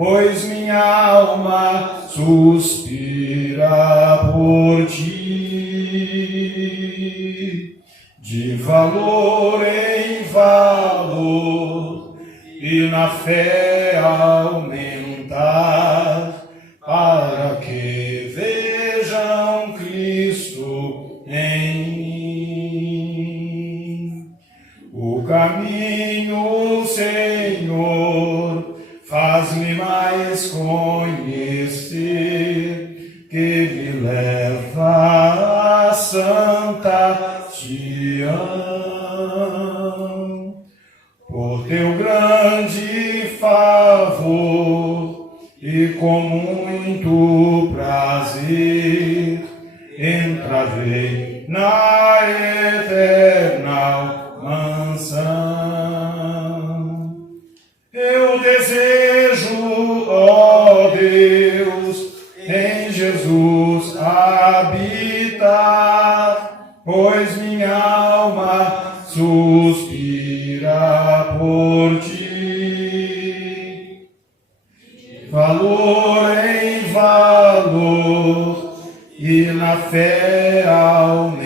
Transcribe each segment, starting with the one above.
pois minha alma suspira por ti. De valor em valor e na fé aumentar, para que vejam Cristo em mim. O caminho, Senhor, faz-me mais conhecer, que me leva à santa Sião. Por teu grande favor e com muito prazer, entrarei na eterna mansão. Eu desejo, ó Deus, em Jesus habitar, pois minha alma suspira por ti. Valor em valor e na fé aumentar,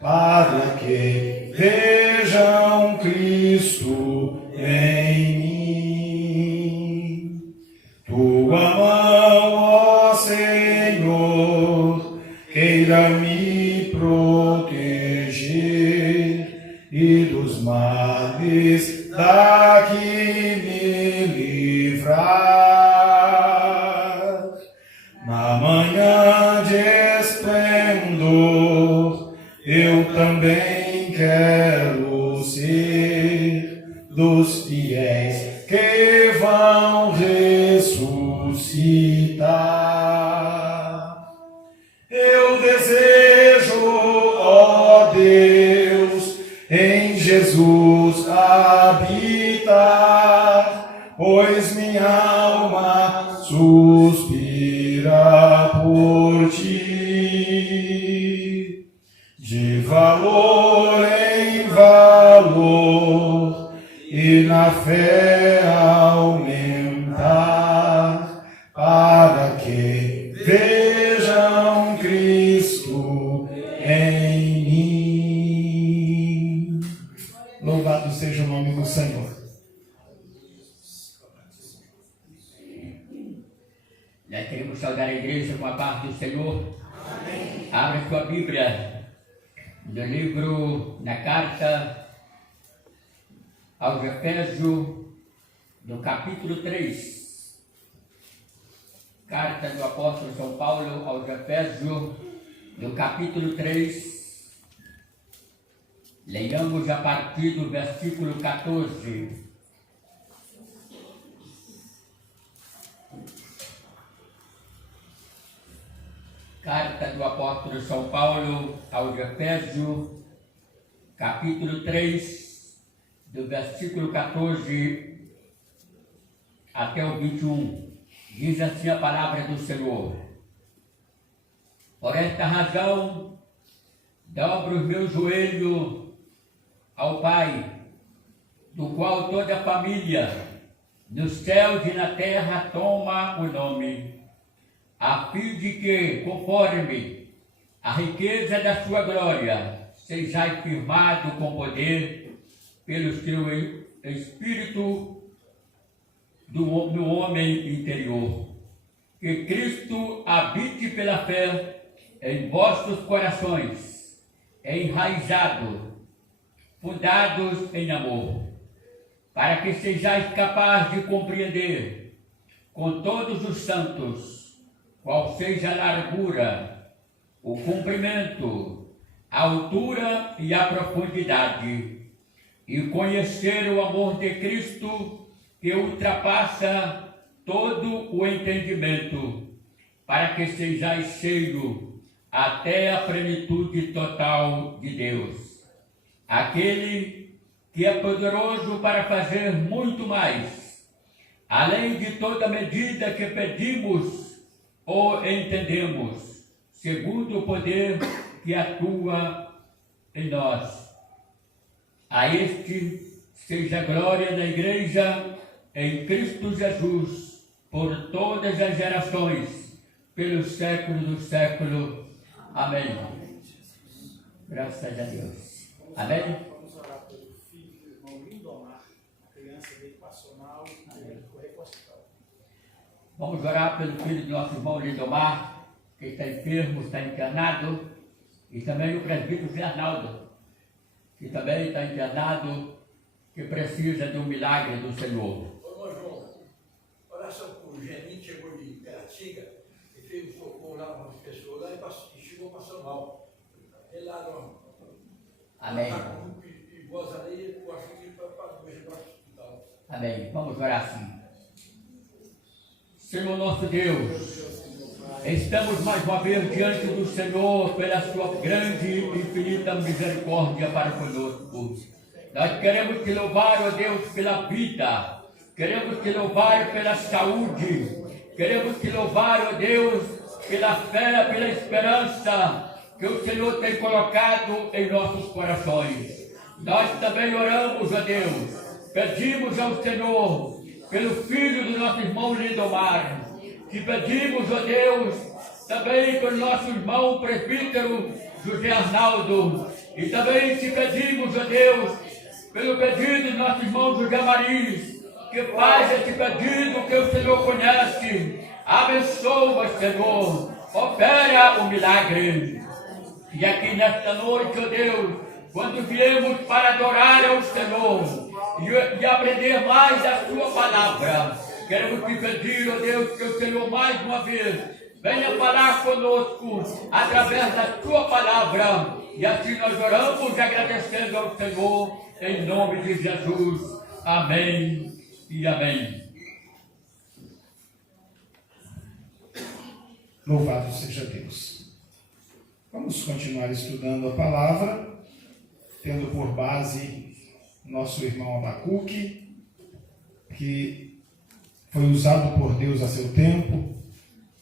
para que vejam Cristo em mim. Tua mão, ó Senhor, queira me proteger e dos males daqui me livrar. Na manhã de esplendor eu também quero ser dos fiéis que vão ressuscitar. Eu desejo, ó Deus, em Jesus habitar, pois minha alma suspira por ti. De valor em valor e na fé aumentar, para que vejam Cristo em mim. Louvado seja o nome do Senhor. Nós queremos saudar a igreja com a paz do Senhor. Amém. Abra sua Bíblia no livro, na carta aos Efésios, no capítulo 3. Carta do apóstolo São Paulo aos Efésios, no capítulo 3. Leiamos a partir do versículo 14. Carta do apóstolo São Paulo aos Efésios, capítulo 3, do versículo 14 até o 21. Diz assim a palavra do Senhor: Por esta razão, dobro os meus joelhos ao Pai, do qual toda a família, nos céus e na terra, toma o nome, a fim de que, conforme a riqueza da sua glória, sejais firmado com poder pelo seu Espírito no homem interior. Que Cristo habite pela fé em vossos corações, enraizados, fundados em amor, para que sejais capazes de compreender com todos os santos qual seja a largura, o comprimento, a altura e a profundidade, e conhecer o amor de Cristo, que ultrapassa todo o entendimento, para que sejais cheios até a plenitude total de Deus. Aquele que é poderoso para fazer muito mais, além de toda medida que pedimos ou entendemos, segundo o poder que atua em nós. A este seja glória na igreja em Cristo Jesus, por todas as gerações, pelos séculos dos séculos. Amém. Graças a Deus. Amém. Vamos orar pelo filho do irmão Lindomar, a criança dele passou mal e teve que correr para o hospital. Vamos orar pelo filho do nosso irmão Lindomar, que está enfermo, está internado, e também o presbítero Zé Arnaldo, que também está internado, que precisa de um milagre do Senhor. Ô, irmão João, oração por Geninho, chegou de Piratiga e fez um socorro lá para umas pessoas lá e chegou passando mal. Ele lá no. Amém. Está com um perigoso ali, eu acho que para hoje no hospital. Amém. Vamos orar assim. Senhor nosso Deus, estamos mais uma vez diante do Senhor pela sua grande e infinita misericórdia para conosco. Nós queremos te louvar, ó Deus, pela vida, queremos te louvar pela saúde, queremos te louvar, ó Deus, pela fé, pela esperança que o Senhor tem colocado em nossos corações. Nós também oramos, ó Deus, pedimos ao Senhor pelo filho do nosso irmão Lindomar, te pedimos, ó Deus, também pelo nosso irmão presbítero José Arnaldo, e também te pedimos, ó Deus, pelo pedido do nosso irmão José Mariz, que faz esse pedido que o Senhor conhece. Abençoa, Senhor, opera o milagre. E aqui nesta noite, ó Deus, quando viemos para adorar ao Senhor e aprender mais da sua palavra, queremos te pedir, ó Deus, que o Senhor mais uma vez venha falar conosco através da sua palavra. E assim nós oramos agradecendo ao Senhor, em nome de Jesus. Amém e amém. Louvado seja Deus. Vamos continuar estudando a palavra, tendo por base nosso irmão Abacuque, que foi usado por Deus a seu tempo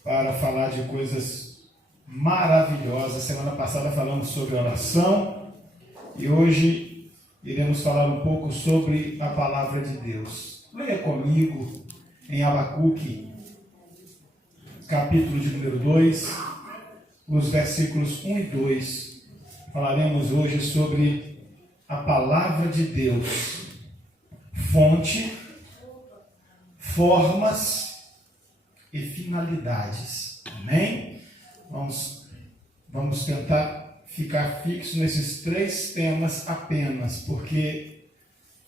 para falar de coisas maravilhosas. Semana passada falamos sobre oração e hoje iremos falar um pouco sobre a palavra de Deus. Leia comigo em Abacuque, capítulo de número 2, os versículos 1 e 2. Falaremos hoje sobre a palavra de Deus, fonte, formas e finalidades. Amém? Vamos tentar ficar fixo nesses 3 temas apenas, porque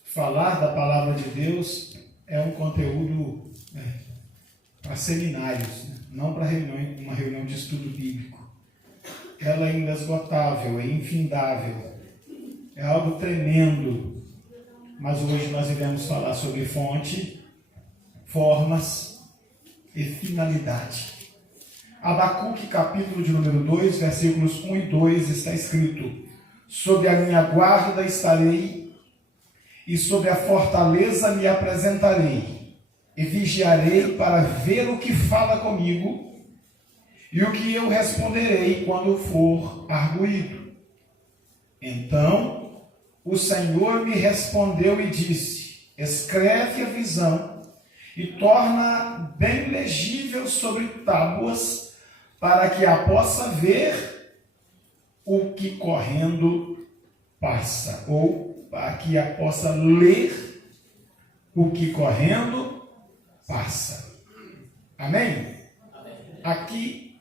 falar da palavra de Deus é um conteúdo para seminários, né? Não para uma reunião de estudo bíblico. Ela é inesgotável, é infindável, é algo tremendo, mas hoje nós iremos falar sobre fonte, formas e finalidade. Abacuque, capítulo de número 2, versículos 1 e 2, está escrito: sob a minha guarda estarei, e sobre a fortaleza me apresentarei, e vigiarei para ver o que fala comigo, e o que eu responderei quando for arguído. Então o Senhor me respondeu e disse: escreve a visão, e torna bem legível sobre tábuas, para que a possa ver o que correndo passa, ou para que a possa ler o que correndo passa. Amém? Aqui,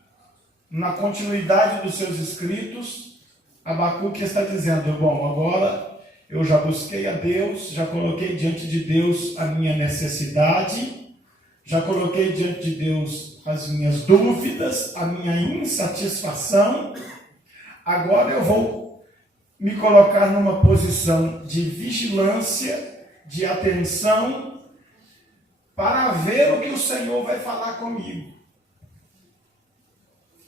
na continuidade dos seus escritos, Abacuque está dizendo: bom, agora eu já busquei a Deus, já coloquei diante de Deus a minha necessidade, já coloquei diante de Deus as minhas dúvidas, a minha insatisfação. Agora eu vou me colocar numa posição de vigilância, de atenção, para ver o que o Senhor vai falar comigo.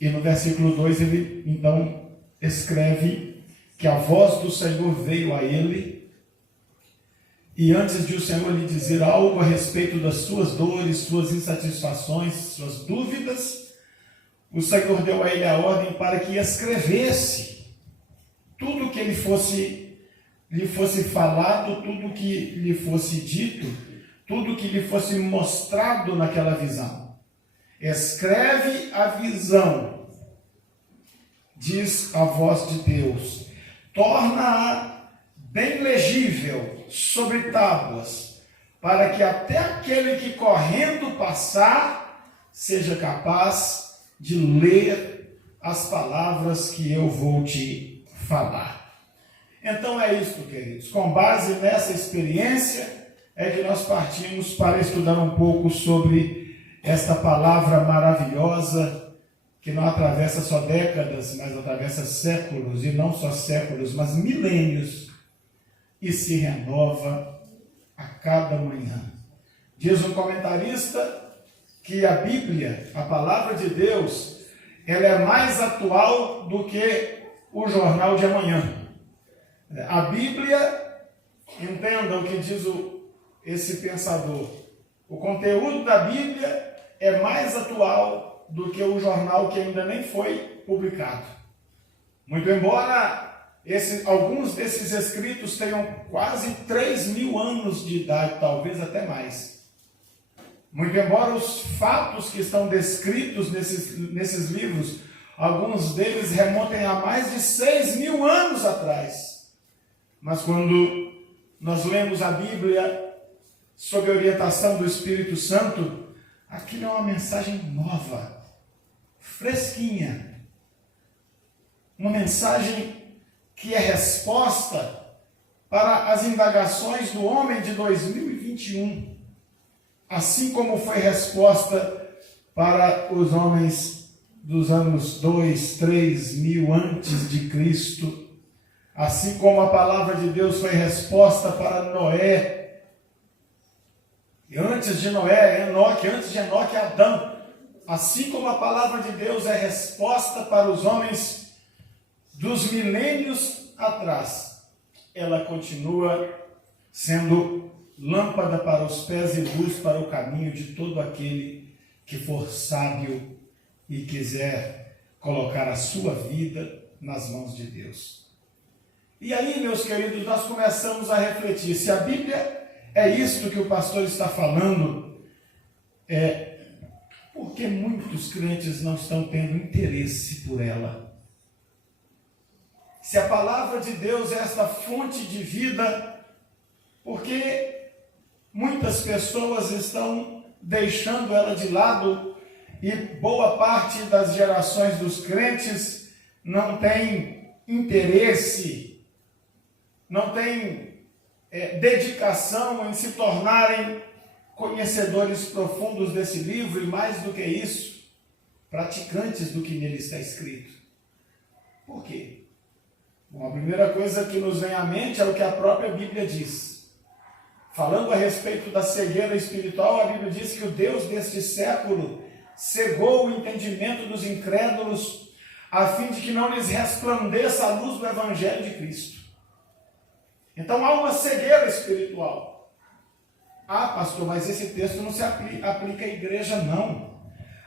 E no versículo 2 ele então escreve que a voz do Senhor veio a ele, e antes de o Senhor lhe dizer algo a respeito das suas dores, suas insatisfações, suas dúvidas, o Senhor deu a ele a ordem para que escrevesse tudo que lhe fosse falado, tudo que lhe fosse dito, tudo que lhe fosse mostrado naquela visão. Escreve a visão, diz a voz de Deus, torna-a bem legível sobre tábuas, para que até aquele que correndo passar seja capaz de ler as palavras que eu vou te falar. Então é isso, queridos. Com base nessa experiência é que nós partimos para estudar um pouco sobre esta palavra maravilhosa que não atravessa só décadas, mas atravessa séculos, e não só séculos, mas milênios, e se renova a cada manhã. Diz um comentarista que a Bíblia, a palavra de Deus, ela é mais atual do que o jornal de amanhã. A Bíblia, entenda o que diz esse pensador, o conteúdo da Bíblia é mais atual do que o jornal que ainda nem foi publicado. Muito embora alguns desses escritos tenham quase 3.000 anos de idade, talvez até mais. Muito embora os fatos que estão descritos nesses livros, alguns deles remontem a mais de 6.000 anos atrás. Mas quando nós lemos a Bíblia sob a orientação do Espírito Santo, aquilo é uma mensagem nova, fresquinha. Uma mensagem que é resposta para as indagações do homem de 2021, assim como foi resposta para os homens dos anos 2, 3 mil antes de Cristo, assim como a palavra de Deus foi resposta para Noé, e antes de Noé, Enoque, antes de Enoque, Adão, assim como a palavra de Deus é resposta para os homens dos milênios atrás, ela continua sendo lâmpada para os pés e luz para o caminho de todo aquele que for sábio e quiser colocar a sua vida nas mãos de Deus. E aí, meus queridos, nós começamos a refletir, se a Bíblia é isto que o pastor está falando, por que muitos crentes não estão tendo interesse por ela? Se a palavra de Deus é esta fonte de vida, por que muitas pessoas estão deixando ela de lado e boa parte das gerações dos crentes não tem interesse, não tem dedicação em se tornarem conhecedores profundos desse livro e, mais do que isso, praticantes do que nele está escrito? Por quê? Bom, a primeira coisa que nos vem à mente é o que a própria Bíblia diz. Falando a respeito da cegueira espiritual, a Bíblia diz que o Deus deste século cegou o entendimento dos incrédulos a fim de que não lhes resplandeça a luz do Evangelho de Cristo. Então há uma cegueira espiritual. Ah, pastor, mas esse texto não se aplica à igreja, não.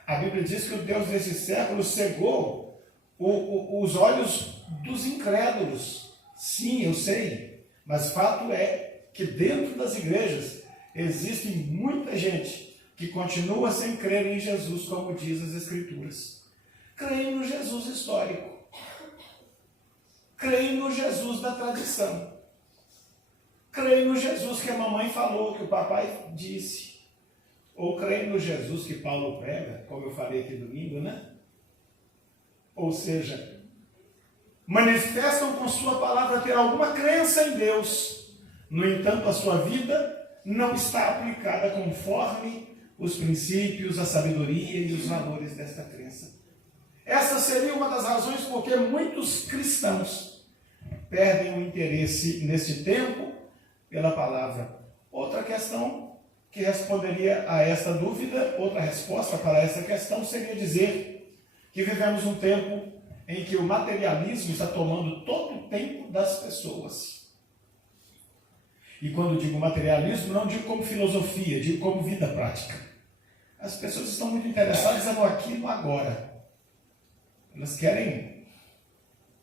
A Bíblia diz que o Deus desse século cegou os olhos dos incrédulos. Sim, eu sei. Mas fato é que dentro das igrejas existe muita gente que continua sem crer em Jesus, como diz as Escrituras. Creem no Jesus histórico. Creem no Jesus da tradição. Creem no Jesus que a mamãe falou, que o papai disse. Ou creem no Jesus que Paulo prega, como eu falei aqui domingo, né? Ou seja, manifestam com sua palavra ter alguma crença em Deus. No entanto, a sua vida não está aplicada conforme os princípios, a sabedoria e os valores desta crença. Essa seria uma das razões porque muitos cristãos perdem o interesse neste tempo pela palavra. Outra questão que responderia a esta dúvida, outra resposta para essa questão seria dizer que vivemos um tempo em que o materialismo está tomando todo o tempo das pessoas. E quando digo materialismo, não digo como filosofia, digo como vida prática. As pessoas estão muito interessadas no aqui e no agora. Elas querem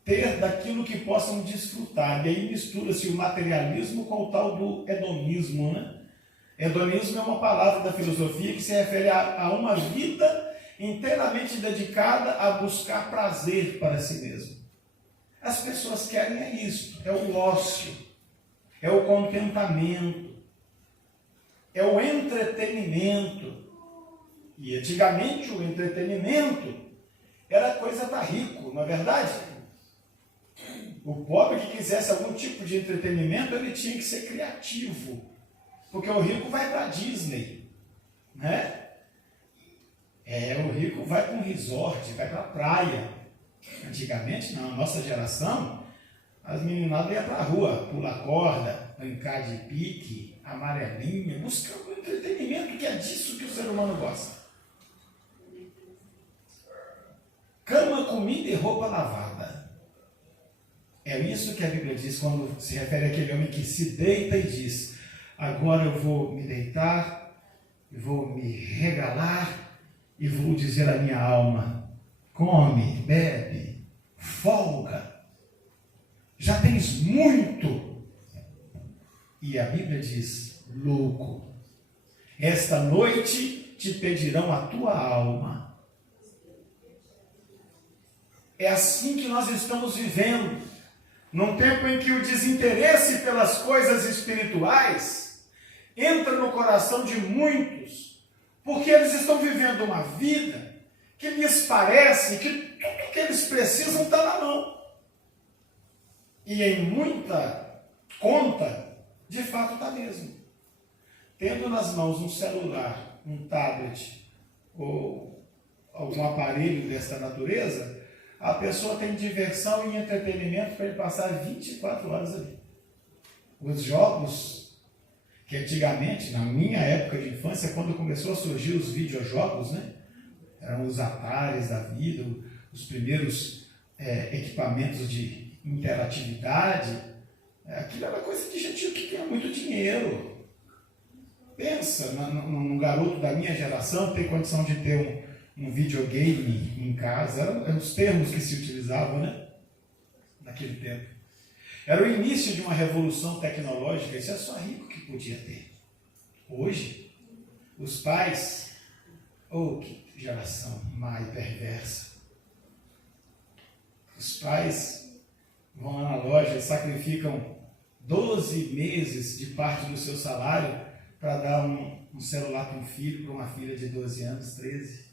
ter daquilo que possam desfrutar. E aí mistura-se o materialismo com o tal do hedonismo, né? Hedonismo é uma palavra da filosofia que se refere a uma vida inteiramente dedicada a buscar prazer para si mesmo. As pessoas querem isso, é o ócio, é o contentamento, é o entretenimento. E antigamente o entretenimento era coisa para rico, não é verdade? O pobre que quisesse algum tipo de entretenimento, ele tinha que ser criativo, porque o rico vai para a Disney, né? O rico vai para um resort, vai para a praia. Antigamente, não, a nossa geração, as meninadas iam para a rua, pular corda, brincar de pique, amarelinha, buscando entretenimento, que é disso que o ser humano gosta. Cama, comida e roupa lavada. É isso que a Bíblia diz quando se refere àquele homem que se deita e diz: agora eu vou me deitar, vou me regalar e vou dizer à minha alma: come, bebe, folga, já tens muito. E a Bíblia diz: louco, esta noite te pedirão a tua alma. É assim que nós estamos vivendo, num tempo em que o desinteresse pelas coisas espirituais entra no coração de muitos, porque eles estão vivendo uma vida que lhes parece que tudo que eles precisam está na mão. E em muita conta, de fato está mesmo. Tendo nas mãos um celular, um tablet ou algum aparelho desta natureza, a pessoa tem diversão e entretenimento para ele passar 24 horas ali. Os jogos, que antigamente, na minha época de infância, quando começou a surgir os videojogos, né? Eram os Ataris da vida, os primeiros equipamentos de interatividade. Aquilo era coisa de gente que tinha muito dinheiro. Pensa num garoto da minha geração ter condição de ter um videogame em casa. Eram os termos que se utilizavam, né? Naquele tempo. Era o início de uma revolução tecnológica. Isso é só rico que podia ter. Hoje, os pais, que geração má e perversa. Os pais vão lá na loja e sacrificam 12 meses de parte do seu salário para dar um celular para um filho, para uma filha de 12 anos, 13.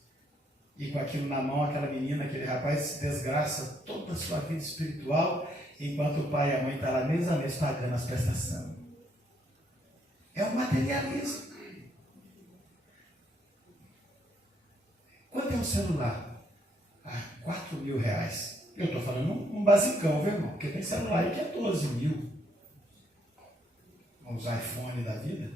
E com aquilo na mão, aquela menina, aquele rapaz se desgraça toda a sua vida espiritual, enquanto o pai e a mãe estão lá mês a mês pagando as prestações. É o materialismo. Quanto é um celular? R$4.000. Eu estou falando um basicão, viu, irmão? Porque tem celular aí que é 12 mil. Os iPhone da vida.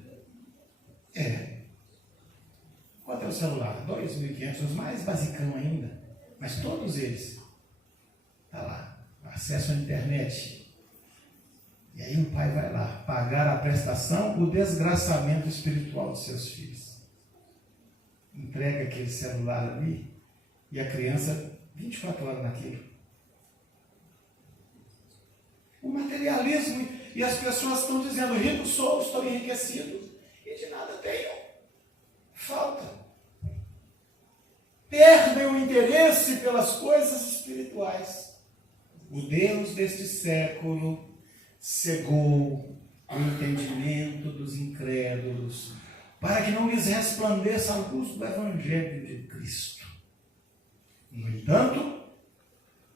Quanto é o celular? 2.500, os mais basicão ainda. Mas todos eles. Está lá. Acesso à internet. E aí o pai vai lá pagar a prestação, o desgraçamento espiritual dos seus filhos. Entrega aquele celular ali e a criança 24 horas naquilo. O materialismo, e as pessoas estão dizendo: rico sou, estou enriquecido, e de nada tenho. Falta. Perdem o interesse pelas coisas espirituais. O Deus deste século cegou o entendimento dos incrédulos, para que não lhes resplandeça a luz do Evangelho de Cristo. No entanto,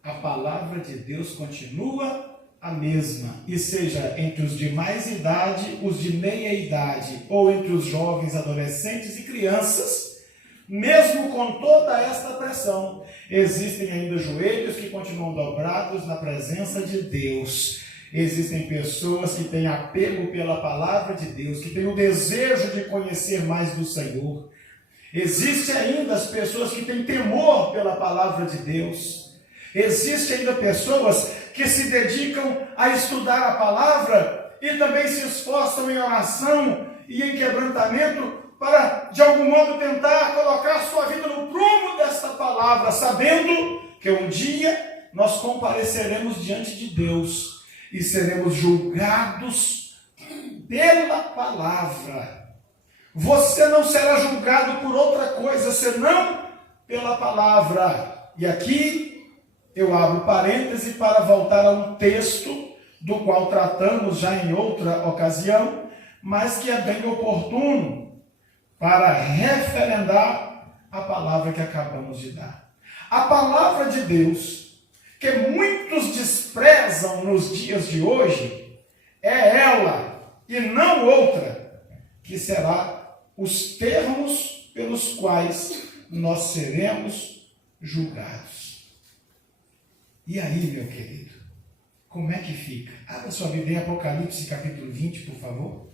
a palavra de Deus continua a mesma, e seja entre os de mais idade, os de meia idade, ou entre os jovens, adolescentes e crianças, mesmo com toda esta pressão, existem ainda joelhos que continuam dobrados na presença de Deus. Existem pessoas que têm apego pela palavra de Deus, que têm o desejo de conhecer mais do Senhor. Existem ainda as pessoas que têm temor pela palavra de Deus. Existem ainda pessoas que se dedicam a estudar a palavra e também se esforçam em oração e em quebrantamento para, de algum modo, tentar colocar sua vida no prumo desta palavra, sabendo que um dia nós compareceremos diante de Deus e seremos julgados pela palavra. Você não será julgado por outra coisa senão pela palavra. E aqui eu abro parêntese para voltar a um texto do qual tratamos já em outra ocasião, mas que é bem oportuno para referendar a palavra que acabamos de dar. A palavra de Deus, que muitos desprezam nos dias de hoje, é ela e não outra, que será os termos pelos quais nós seremos julgados. E aí, meu querido, como é que fica? Abra sua Bíblia em Apocalipse capítulo 20, por favor.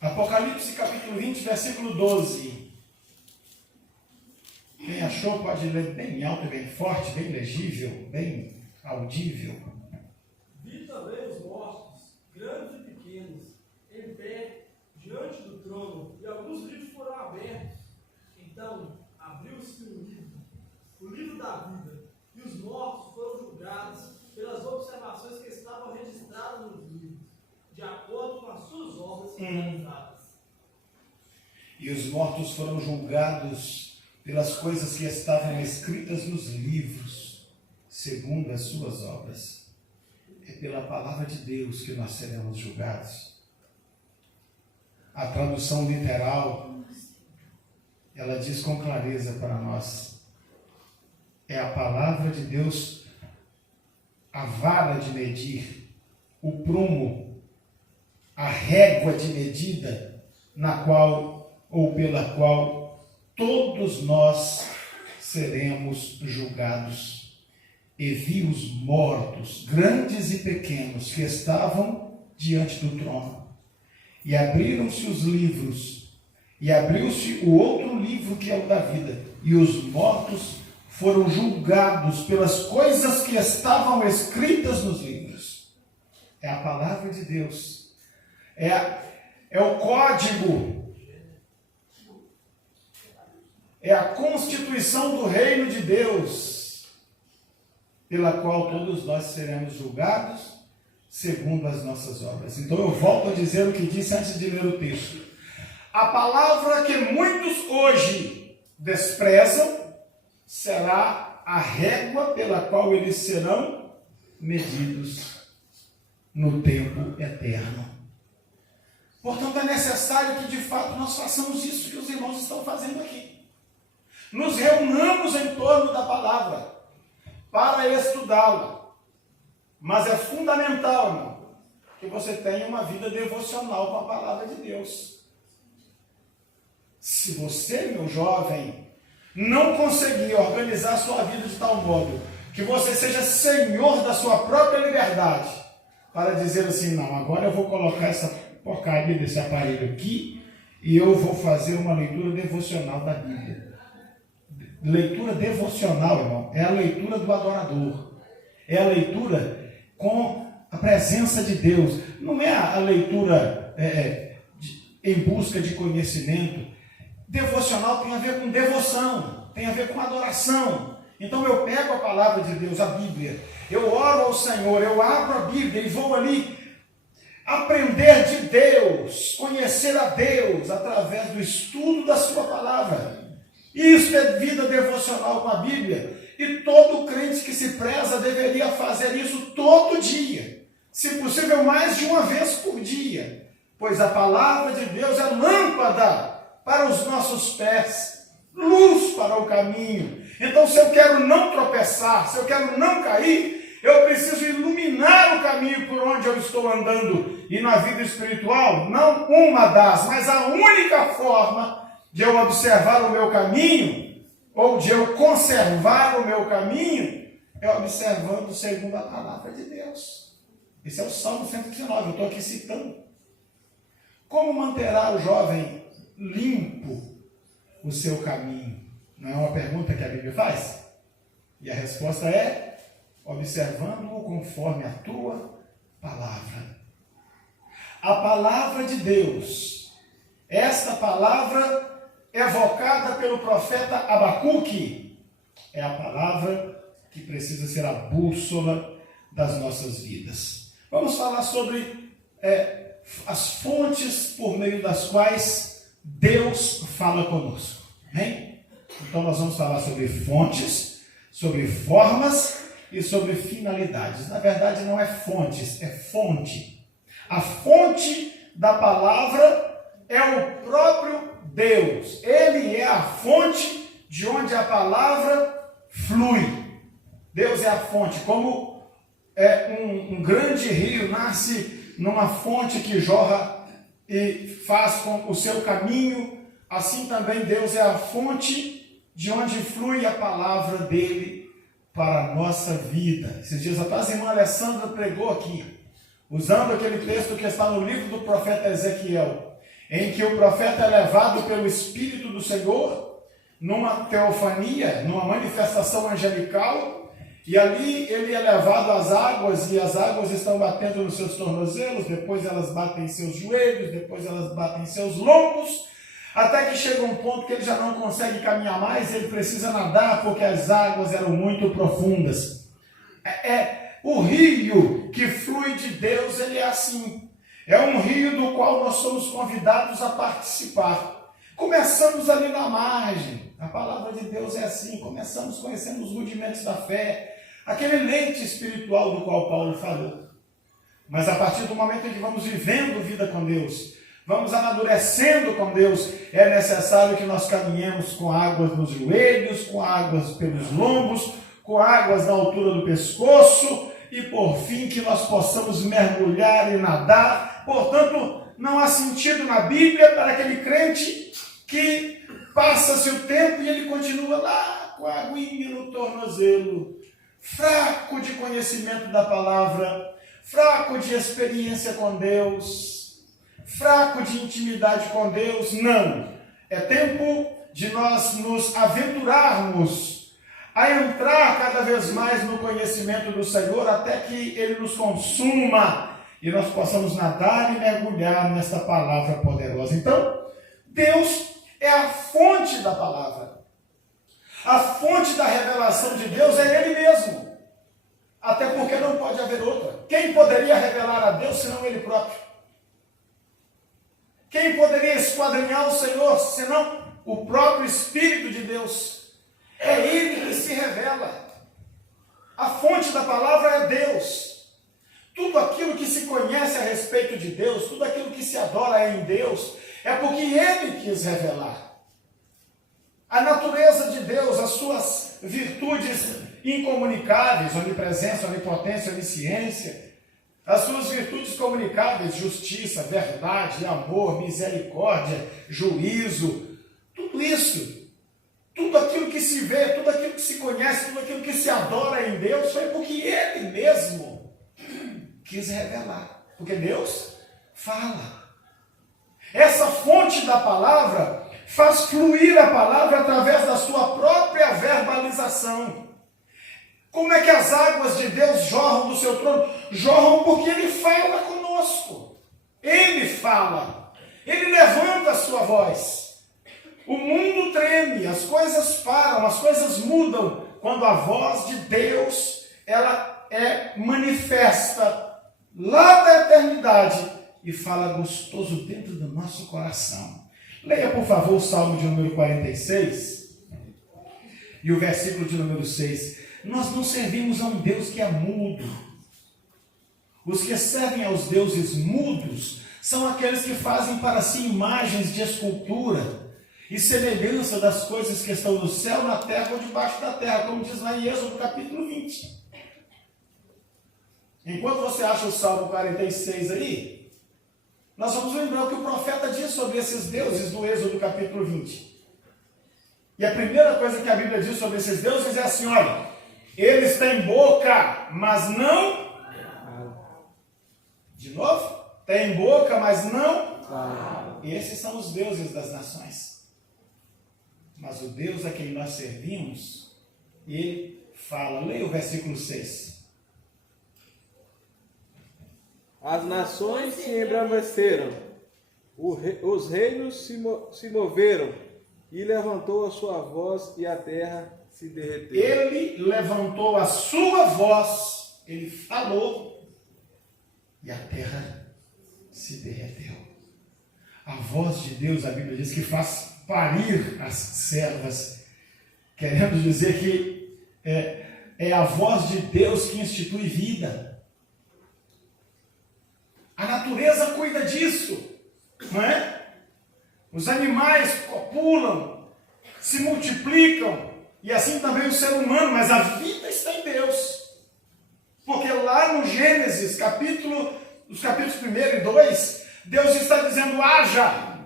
Apocalipse capítulo 20, versículo 12. Quem achou pode ler bem alto, bem forte, bem legível, bem audível. Vi também os mortos, grandes e pequenos, em pé, diante do trono, e alguns livros foram abertos. Então abriu-se o livro da vida, e os mortos foram julgados pelas observações que estavam registradas nos livros, de acordo com as suas obras realizadas. E os mortos foram julgados pelas coisas que estavam escritas nos livros, segundo as suas obras. É pela palavra de Deus que nós seremos julgados. A tradução literal, ela diz com clareza para nós: é a palavra de Deus, a vara de medir, o prumo, a régua de medida, na qual ou pela qual todos nós seremos julgados. E vi os mortos, grandes e pequenos, que estavam diante do trono. E abriram-se os livros, e abriu-se o outro livro, que é o da vida. E os mortos foram julgados pelas coisas que estavam escritas nos livros. É a palavra de Deus. É o código. É a constituição do reino de Deus, pela qual todos nós seremos julgados segundo as nossas obras. Então eu volto a dizer o que disse antes de ler o texto. A palavra que muitos hoje desprezam será a régua pela qual eles serão medidos no tempo eterno. Portanto, é necessário que de fato nós façamos isso que os irmãos estão fazendo aqui. Nos reunamos em torno da palavra para estudá-la. Mas é fundamental, irmão, que você tenha uma vida devocional com a palavra de Deus. Se você, meu jovem, não conseguir organizar a sua vida de tal modo que você seja senhor da sua própria liberdade, para dizer assim: não, agora eu vou colocar essa porcaria desse aparelho aqui e eu vou fazer uma leitura devocional da Bíblia. Leitura devocional, irmão, é a leitura do adorador. É a leitura com a presença de Deus. Não é a leitura em busca de conhecimento. Devocional tem a ver com devoção, tem a ver com adoração. Então eu pego a palavra de Deus, a Bíblia, eu oro ao Senhor, eu abro a Bíblia e vou ali aprender de Deus, conhecer a Deus através do estudo da sua palavra. Isso é vida devocional com a Bíblia. E todo crente que se preza deveria fazer isso todo dia. Se possível, mais de uma vez por dia. Pois a palavra de Deus é lâmpada para os nossos pés, luz para o caminho. Então, se eu quero não tropeçar, se eu quero não cair, eu preciso iluminar o caminho por onde eu estou andando. E na vida espiritual, não uma das, mas a única forma de eu observar o meu caminho, ou de eu conservar o meu caminho, é observando segundo a palavra de Deus. Esse é o Salmo 119, eu estou aqui citando. Como manterá o jovem limpo o seu caminho? Não é uma pergunta que a Bíblia faz? E a resposta é: observando-o conforme a tua palavra. A palavra de Deus, esta palavra evocada pelo profeta Abacuque é a palavra que precisa ser a bússola das nossas vidas. Vamos falar sobre as fontes por meio das quais Deus fala conosco. Amém? Então nós vamos falar sobre fontes, sobre formas e sobre finalidades. Na verdade não é fontes, é fonte. A fonte da palavra é o próprio Deus. Ele é a fonte de onde a palavra flui. Deus é a fonte. Como um grande rio nasce numa fonte que jorra e faz com o seu caminho, assim também Deus é a fonte de onde flui a palavra dele para a nossa vida. Esses dias atrás a irmã Alessandra pregou aqui, usando aquele texto que está no livro do profeta Ezequiel, em que o profeta é levado pelo Espírito do Senhor numa teofania, numa manifestação angelical, e ali ele é levado às águas, e as águas estão batendo nos seus tornozelos, depois elas batem em seus joelhos, depois elas batem em seus lombos, até que chega um ponto que ele já não consegue caminhar mais, ele precisa nadar porque as águas eram muito profundas. O rio que flui de Deus, ele é assim. É um rio do qual nós somos convidados a participar. Começamos ali na margem. A palavra de Deus é assim. Começamos conhecendo os rudimentos da fé. Aquele leite espiritual do qual Paulo falou. Mas a partir do momento em que vamos vivendo vida com Deus, vamos amadurecendo com Deus, é necessário que nós caminhemos com águas nos joelhos, com águas pelos lombos, com águas na altura do pescoço, e por fim que nós possamos mergulhar e nadar. Portanto, não há sentido na Bíblia para aquele crente que passa-se o tempo e ele continua lá com a aguinha no tornozelo, fraco de conhecimento da palavra, fraco de experiência com Deus, fraco de intimidade com Deus. Não, é tempo de nós nos aventurarmos a entrar cada vez mais no conhecimento do Senhor, até que Ele nos consuma e nós possamos nadar e mergulhar nesta palavra poderosa. Então, Deus é a fonte da palavra. A fonte da revelação de Deus é Ele mesmo. Até porque não pode haver outra. Quem poderia revelar a Deus senão Ele próprio? Quem poderia esquadrinhar o Senhor senão o próprio Espírito de Deus? É Ele que se revela. A fonte da palavra é Deus. Tudo aquilo que se conhece a respeito de Deus, tudo aquilo que se adora em Deus, é porque Ele quis revelar. A natureza de Deus, as suas virtudes incomunicáveis, onipresença, onipotência, onisciência, as suas virtudes comunicáveis, justiça, verdade, amor, misericórdia, juízo, tudo isso, tudo aquilo que se vê, tudo aquilo que se conhece, tudo aquilo que se adora em Deus, foi porque Ele mesmo quis revelar. Porque Deus fala. Essa fonte da palavra faz fluir a palavra através da sua própria verbalização. Como é que as águas de Deus jorram do seu trono? Jorram porque Ele fala conosco. Ele fala. Ele levanta a sua voz. O mundo treme, as coisas param, as coisas mudam quando a voz de Deus, ela é manifesta lá da eternidade e fala gostoso dentro do nosso coração. Leia, por favor, o Salmo de número 46 e o versículo de número 6. Nós não servimos a um Deus que é mudo. Os que servem aos deuses mudos são aqueles que fazem para si imagens de escultura e semelhança das coisas que estão no céu, na terra ou debaixo da terra, como diz lá em Êxodo capítulo 20. Enquanto você acha o Salmo 46 aí, nós vamos lembrar o que o profeta diz sobre esses deuses no Êxodo capítulo 20. E a primeira coisa que a Bíblia diz sobre esses deuses é assim, olha, eles têm boca, mas não... De novo? Têm boca, mas não... Esses são os deuses das nações. Mas o Deus a quem nós servimos, Ele fala. Leia o versículo 6. As nações se embraveceram, os reinos se moveram, E levantou a sua voz e a terra se derreteu. Ele levantou a sua voz, ele falou, e a terra se derreteu. A voz de Deus, a Bíblia diz que faz parir as servas, querendo dizer que é a voz de Deus que institui vida. A natureza cuida disso, não é? Os animais copulam, se multiplicam, e assim também o ser humano, mas a vida está em Deus. Porque lá no Gênesis, os capítulos 1 e 2, Deus está dizendo, haja.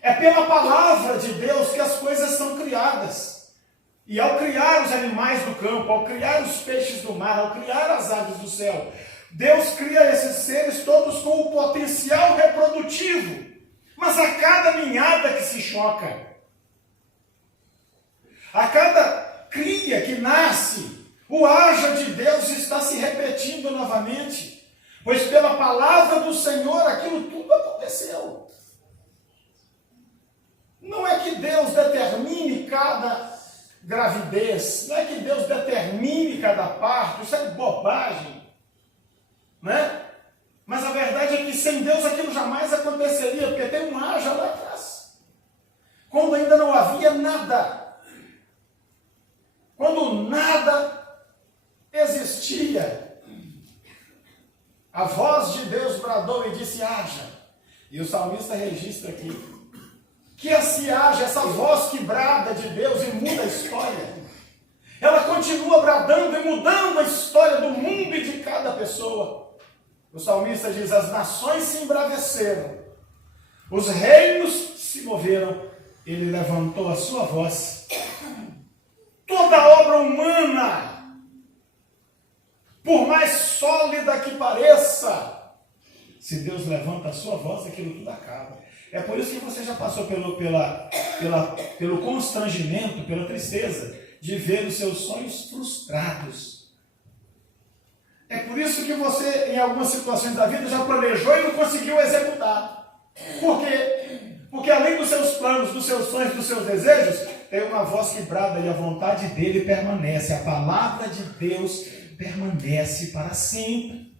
É pela palavra de Deus que as coisas são criadas. E ao criar os animais do campo, ao criar os peixes do mar, ao criar as aves do céu, Deus cria esses seres todos com o potencial reprodutivo. Mas a cada ninhada que se choca, a cada cria que nasce, o haja de Deus está se repetindo novamente. Pois pela palavra do Senhor aquilo tudo aconteceu. Não é que Deus determine cada gravidez, não é que Deus determine cada parto, isso é bobagem, né? Mas a verdade é que sem Deus aquilo jamais aconteceria, porque tem um haja lá atrás. Quando ainda não havia nada, quando nada existia, a voz de Deus bradou e disse, haja. E o salmista registra aqui, que esse haja, essa voz que brada de Deus e muda a história, ela continua bradando e mudando a história do mundo e de cada pessoa. O salmista diz, as nações se embraveceram, os reinos se moveram, ele levantou a sua voz. Toda obra humana, por mais sólida que pareça, se Deus levanta a sua voz, aquilo tudo acaba. É por isso que você já passou pelo constrangimento, pela tristeza, de ver os seus sonhos frustrados. É por isso que você, em algumas situações da vida, já planejou e não conseguiu executar. Por quê? Porque além dos seus planos, dos seus sonhos, dos seus desejos, tem uma voz que brada e a vontade dele permanece. A palavra de Deus permanece para sempre.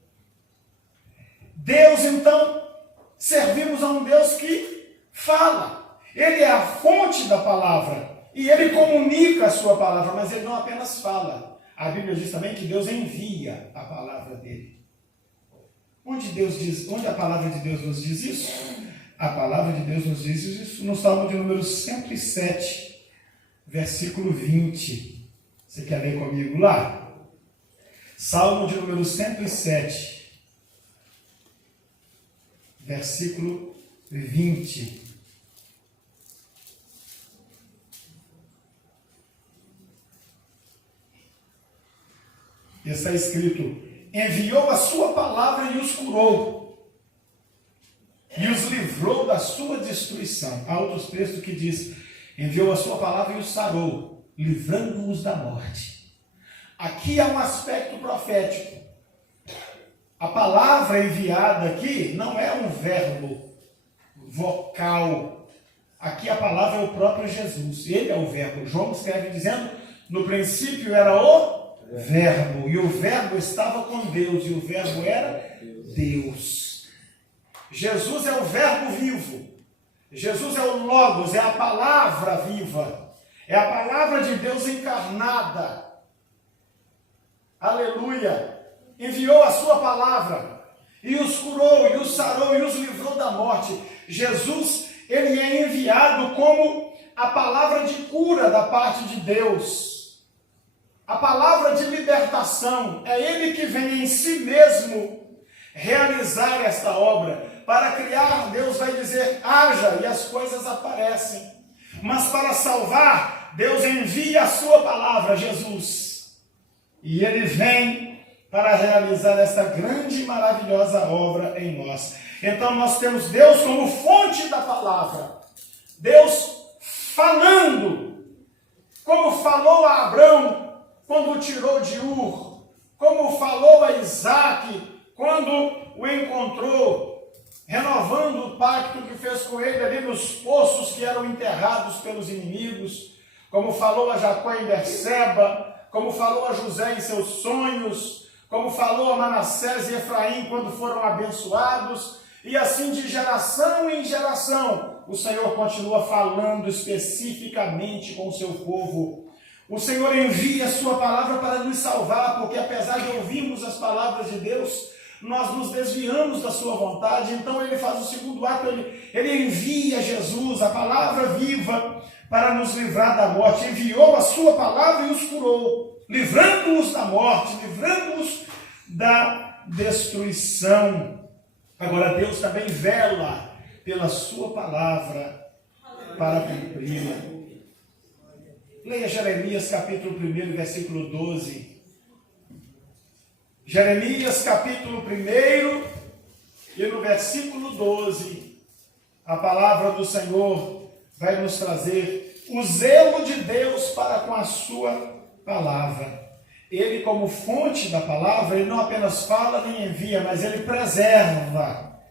Deus, então, servimos a um Deus que fala. Ele é a fonte da palavra e ele comunica a sua palavra, mas ele não apenas fala. A Bíblia diz também que Deus envia a palavra dele. Onde a palavra de Deus nos diz isso? A palavra de Deus nos diz isso no Salmo de número 107, versículo 20. Você quer ler comigo lá? Salmo de número 107, versículo 20. Está escrito, enviou a sua palavra e os curou, e os livrou da sua destruição. Há outros textos que diz, enviou a sua palavra e os sarou, livrando-os da morte. Aqui há um aspecto profético. A palavra enviada aqui não é um verbo vocal. Aqui a palavra é o próprio Jesus. Ele é o verbo. João escreve dizendo, no princípio era o verbo, e o verbo estava com Deus, e o verbo era Deus. Jesus é o verbo vivo. Jesus é o Logos, é a palavra viva. É a palavra de Deus encarnada. Aleluia. Enviou a sua palavra, e os curou, e os sarou, e os livrou da morte. Jesus, ele é enviado como a palavra de cura da parte de Deus. A palavra de libertação, é ele que vem em si mesmo realizar esta obra. Para criar, Deus vai dizer, haja, e as coisas aparecem. Mas para salvar, Deus envia a sua palavra, Jesus. E ele vem para realizar esta grande e maravilhosa obra em nós. Então nós temos Deus como fonte da palavra. Deus falando, como falou a Abrão, quando o tirou de Ur, como falou a Isaac, quando o encontrou, renovando o pacto que fez com ele ali nos poços que eram enterrados pelos inimigos, como falou a Jacó em Berseba, como falou a José em seus sonhos, como falou a Manassés e Efraim quando foram abençoados, e assim de geração em geração, o Senhor continua falando especificamente com o seu povo. O Senhor envia a sua palavra para nos salvar, porque apesar de ouvirmos as palavras de Deus, nós nos desviamos da sua vontade. Então ele faz o segundo ato, ele envia Jesus, a palavra viva, para nos livrar da morte. Enviou a sua palavra e os curou, livrando-os da morte, livrando-os da destruição. Agora Deus também vela pela sua palavra para cumpri-la. Leia Jeremias capítulo 1, versículo 12. Jeremias capítulo 1 e no versículo 12, a palavra do Senhor vai nos trazer o zelo de Deus para com a sua palavra. Ele, como fonte da palavra, ele não apenas fala nem envia, mas ele preserva.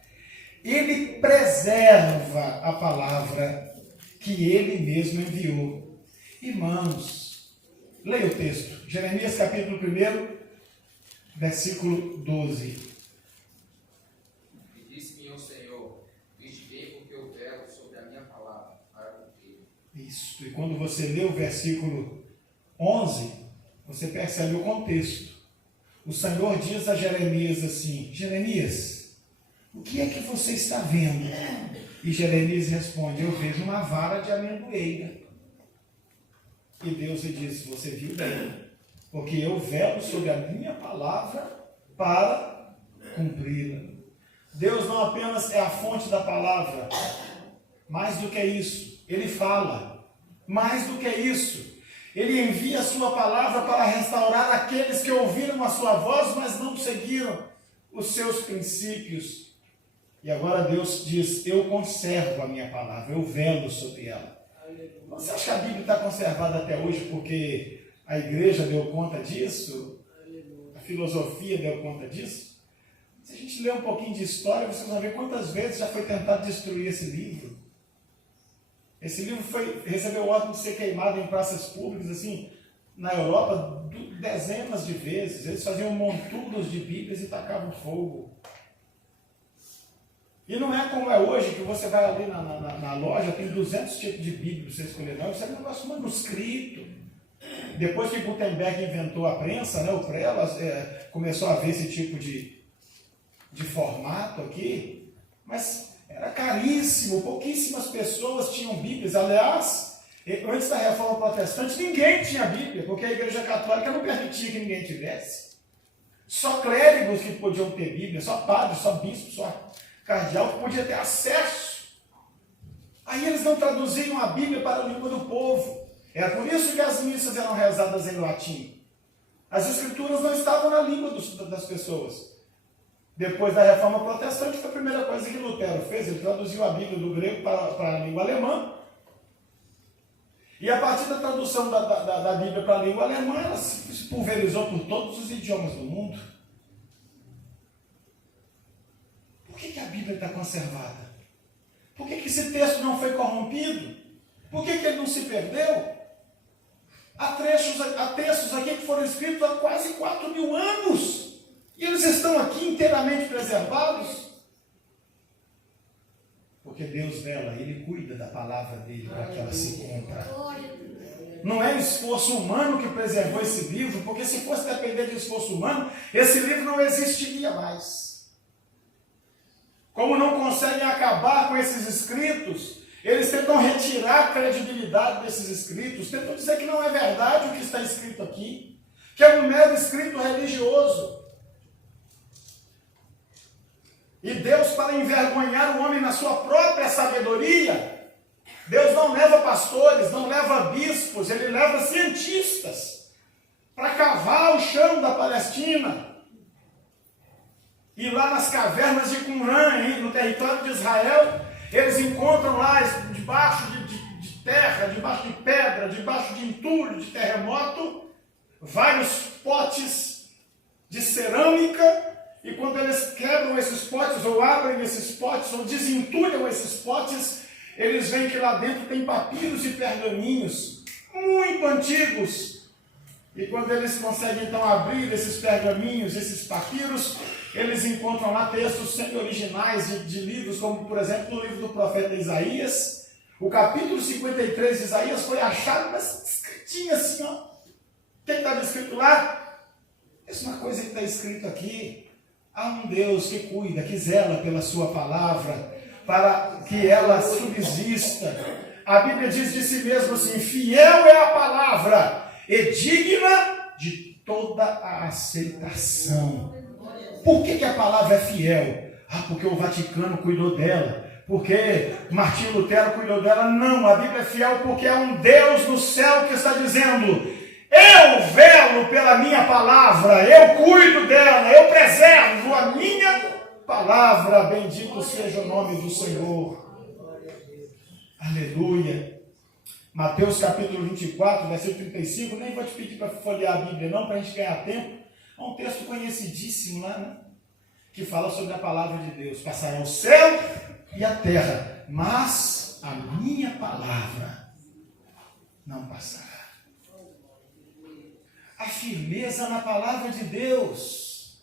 Ele preserva a palavra que ele mesmo enviou. Irmãos, leia o texto. Jeremias capítulo 1, versículo 12. E disse-me o Senhor: vigiei, porque eu velo sobre a minha palavra para cumprir. Isso. E quando você lê o versículo 11, você percebe o contexto. O Senhor diz a Jeremias assim: Jeremias, o que é que você está vendo? E Jeremias responde: eu vejo uma vara de amendoeira. E Deus lhe diz: você viu bem, porque eu velo sobre a minha palavra para cumpri-la. Deus não apenas é a fonte da palavra, mais do que isso, ele fala. Mais do que isso, ele envia a sua palavra para restaurar aqueles que ouviram a sua voz, mas não seguiram os seus princípios. E agora Deus diz: eu conservo a minha palavra, eu velo sobre ela. Você acha que a Bíblia está conservada até hoje porque a igreja deu conta disso? A filosofia deu conta disso? Se a gente ler um pouquinho de história, vocês vão ver quantas vezes já foi tentado destruir esse livro. Esse livro recebeu ordem de ser queimado em praças públicas, assim, na Europa, dezenas de vezes. Eles faziam monturos de Bíblias e tacavam fogo. E não é como é hoje, que você vai ali na loja, tem 200 tipos de Bíblia para você escolher. Não, isso é um negócio manuscrito. Depois que Gutenberg inventou a prensa, né, o Prelas, começou a ver esse tipo de formato aqui, mas era caríssimo, pouquíssimas pessoas tinham Bíblias. Aliás, antes da Reforma Protestante, ninguém tinha Bíblia, porque a Igreja Católica não permitia que ninguém tivesse. Só clérigos que podiam ter Bíblia, só padres, só bispos, só cardeal que podia ter acesso. Aí eles não traduziam a Bíblia para a língua do povo. Era por isso que as missas eram rezadas em latim. As escrituras não estavam na língua das pessoas. Depois da Reforma Protestante, foi a primeira coisa que Lutero fez. Ele traduziu a Bíblia do grego para a língua alemã. E a partir da tradução da Bíblia para a língua alemã, ela se pulverizou por todos os idiomas do mundo. Por que a Bíblia está conservada? Por que esse texto não foi corrompido? Por que ele não se perdeu? Há textos aqui que foram escritos há quase 4.000 anos. E eles estão aqui inteiramente preservados. Porque Deus vela, Ele cuida da palavra dele para que ela se cumpra. Não é esforço humano que preservou esse livro, porque se fosse depender de esforço humano, esse livro não existiria mais. Como não conseguem acabar com esses escritos, eles tentam retirar a credibilidade desses escritos, tentam dizer que não é verdade o que está escrito aqui, que é um mero escrito religioso. E Deus, para envergonhar o homem na sua própria sabedoria, Deus não leva pastores, não leva bispos, Ele leva cientistas para cavar o chão da Palestina. E lá nas cavernas de Qumran, no território de Israel, eles encontram lá, debaixo de terra, debaixo de pedra, debaixo de entulho, de terremoto, vários potes de cerâmica E quando eles quebram esses potes, ou abrem esses potes, ou desentulham esses potes, eles veem que lá dentro tem papiros e pergaminhos muito antigos. E quando eles conseguem então abrir esses pergaminhos, esses papiros, eles encontram lá textos semi-originais de livros, como por exemplo o livro do profeta Isaías. O capítulo 53 de Isaías foi achado, mas escritinho assim, ó. O que estava escrito lá? Isso é uma coisa que está escrito aqui. Há um Deus que cuida, que zela pela sua palavra, para que ela subsista. A Bíblia diz de si mesmo assim: fiel é a palavra e digna de toda a aceitação. Por que a palavra é fiel? Porque o Vaticano cuidou dela, porque Martinho Lutero cuidou dela. Não, a Bíblia é fiel porque é um Deus no céu que está dizendo: eu velo pela minha palavra, eu cuido dela, eu preservo a minha palavra. Bendito seja o nome do Senhor. Aleluia. Mateus capítulo 24, versículo 35, nem vou te pedir para folhear a Bíblia não, para a gente ganhar tempo. É um texto conhecidíssimo lá, né? Que fala sobre a palavra de Deus. Passarão o céu e a terra, mas a minha palavra não passará. A firmeza na palavra de Deus.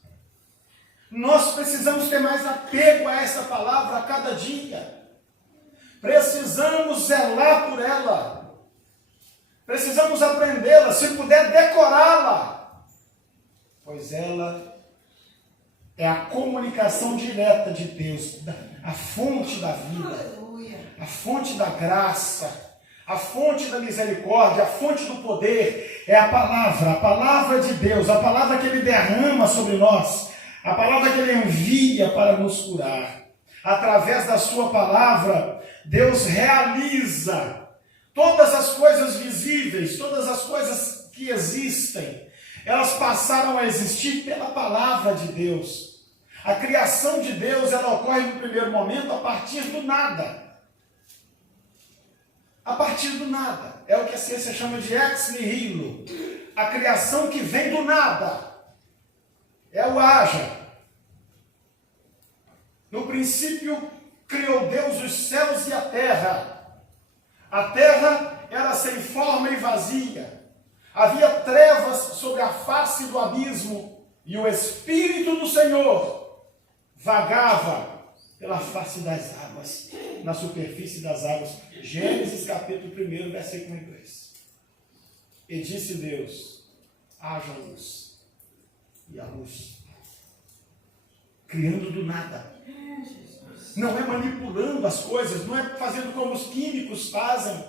Nós precisamos ter mais apego a essa palavra a cada dia. Precisamos zelar por ela. Precisamos aprendê-la, se puder decorá-la. Pois ela é a comunicação direta de Deus, a fonte da vida, a fonte da graça, a fonte da misericórdia, a fonte do poder. É a palavra de Deus, a palavra que Ele derrama sobre nós, a palavra que Ele envia para nos curar. Através da sua palavra, Deus realiza todas as coisas visíveis, todas as coisas que existem. Elas passaram a existir pela palavra de Deus. A criação de Deus, ela ocorre no primeiro momento a partir do nada. A partir do nada. É o que a ciência chama de ex nihilo. A criação que vem do nada. É o haja. No princípio, criou Deus os céus e a terra. A terra era sem forma e vazia. Havia trevas sobre a face do abismo. E o Espírito do Senhor vagava pela face das águas, na superfície das águas. Gênesis capítulo 1, versículo 3. E disse Deus: haja luz. E a luz. Criando do nada. Não é manipulando as coisas, não é fazendo como os químicos fazem.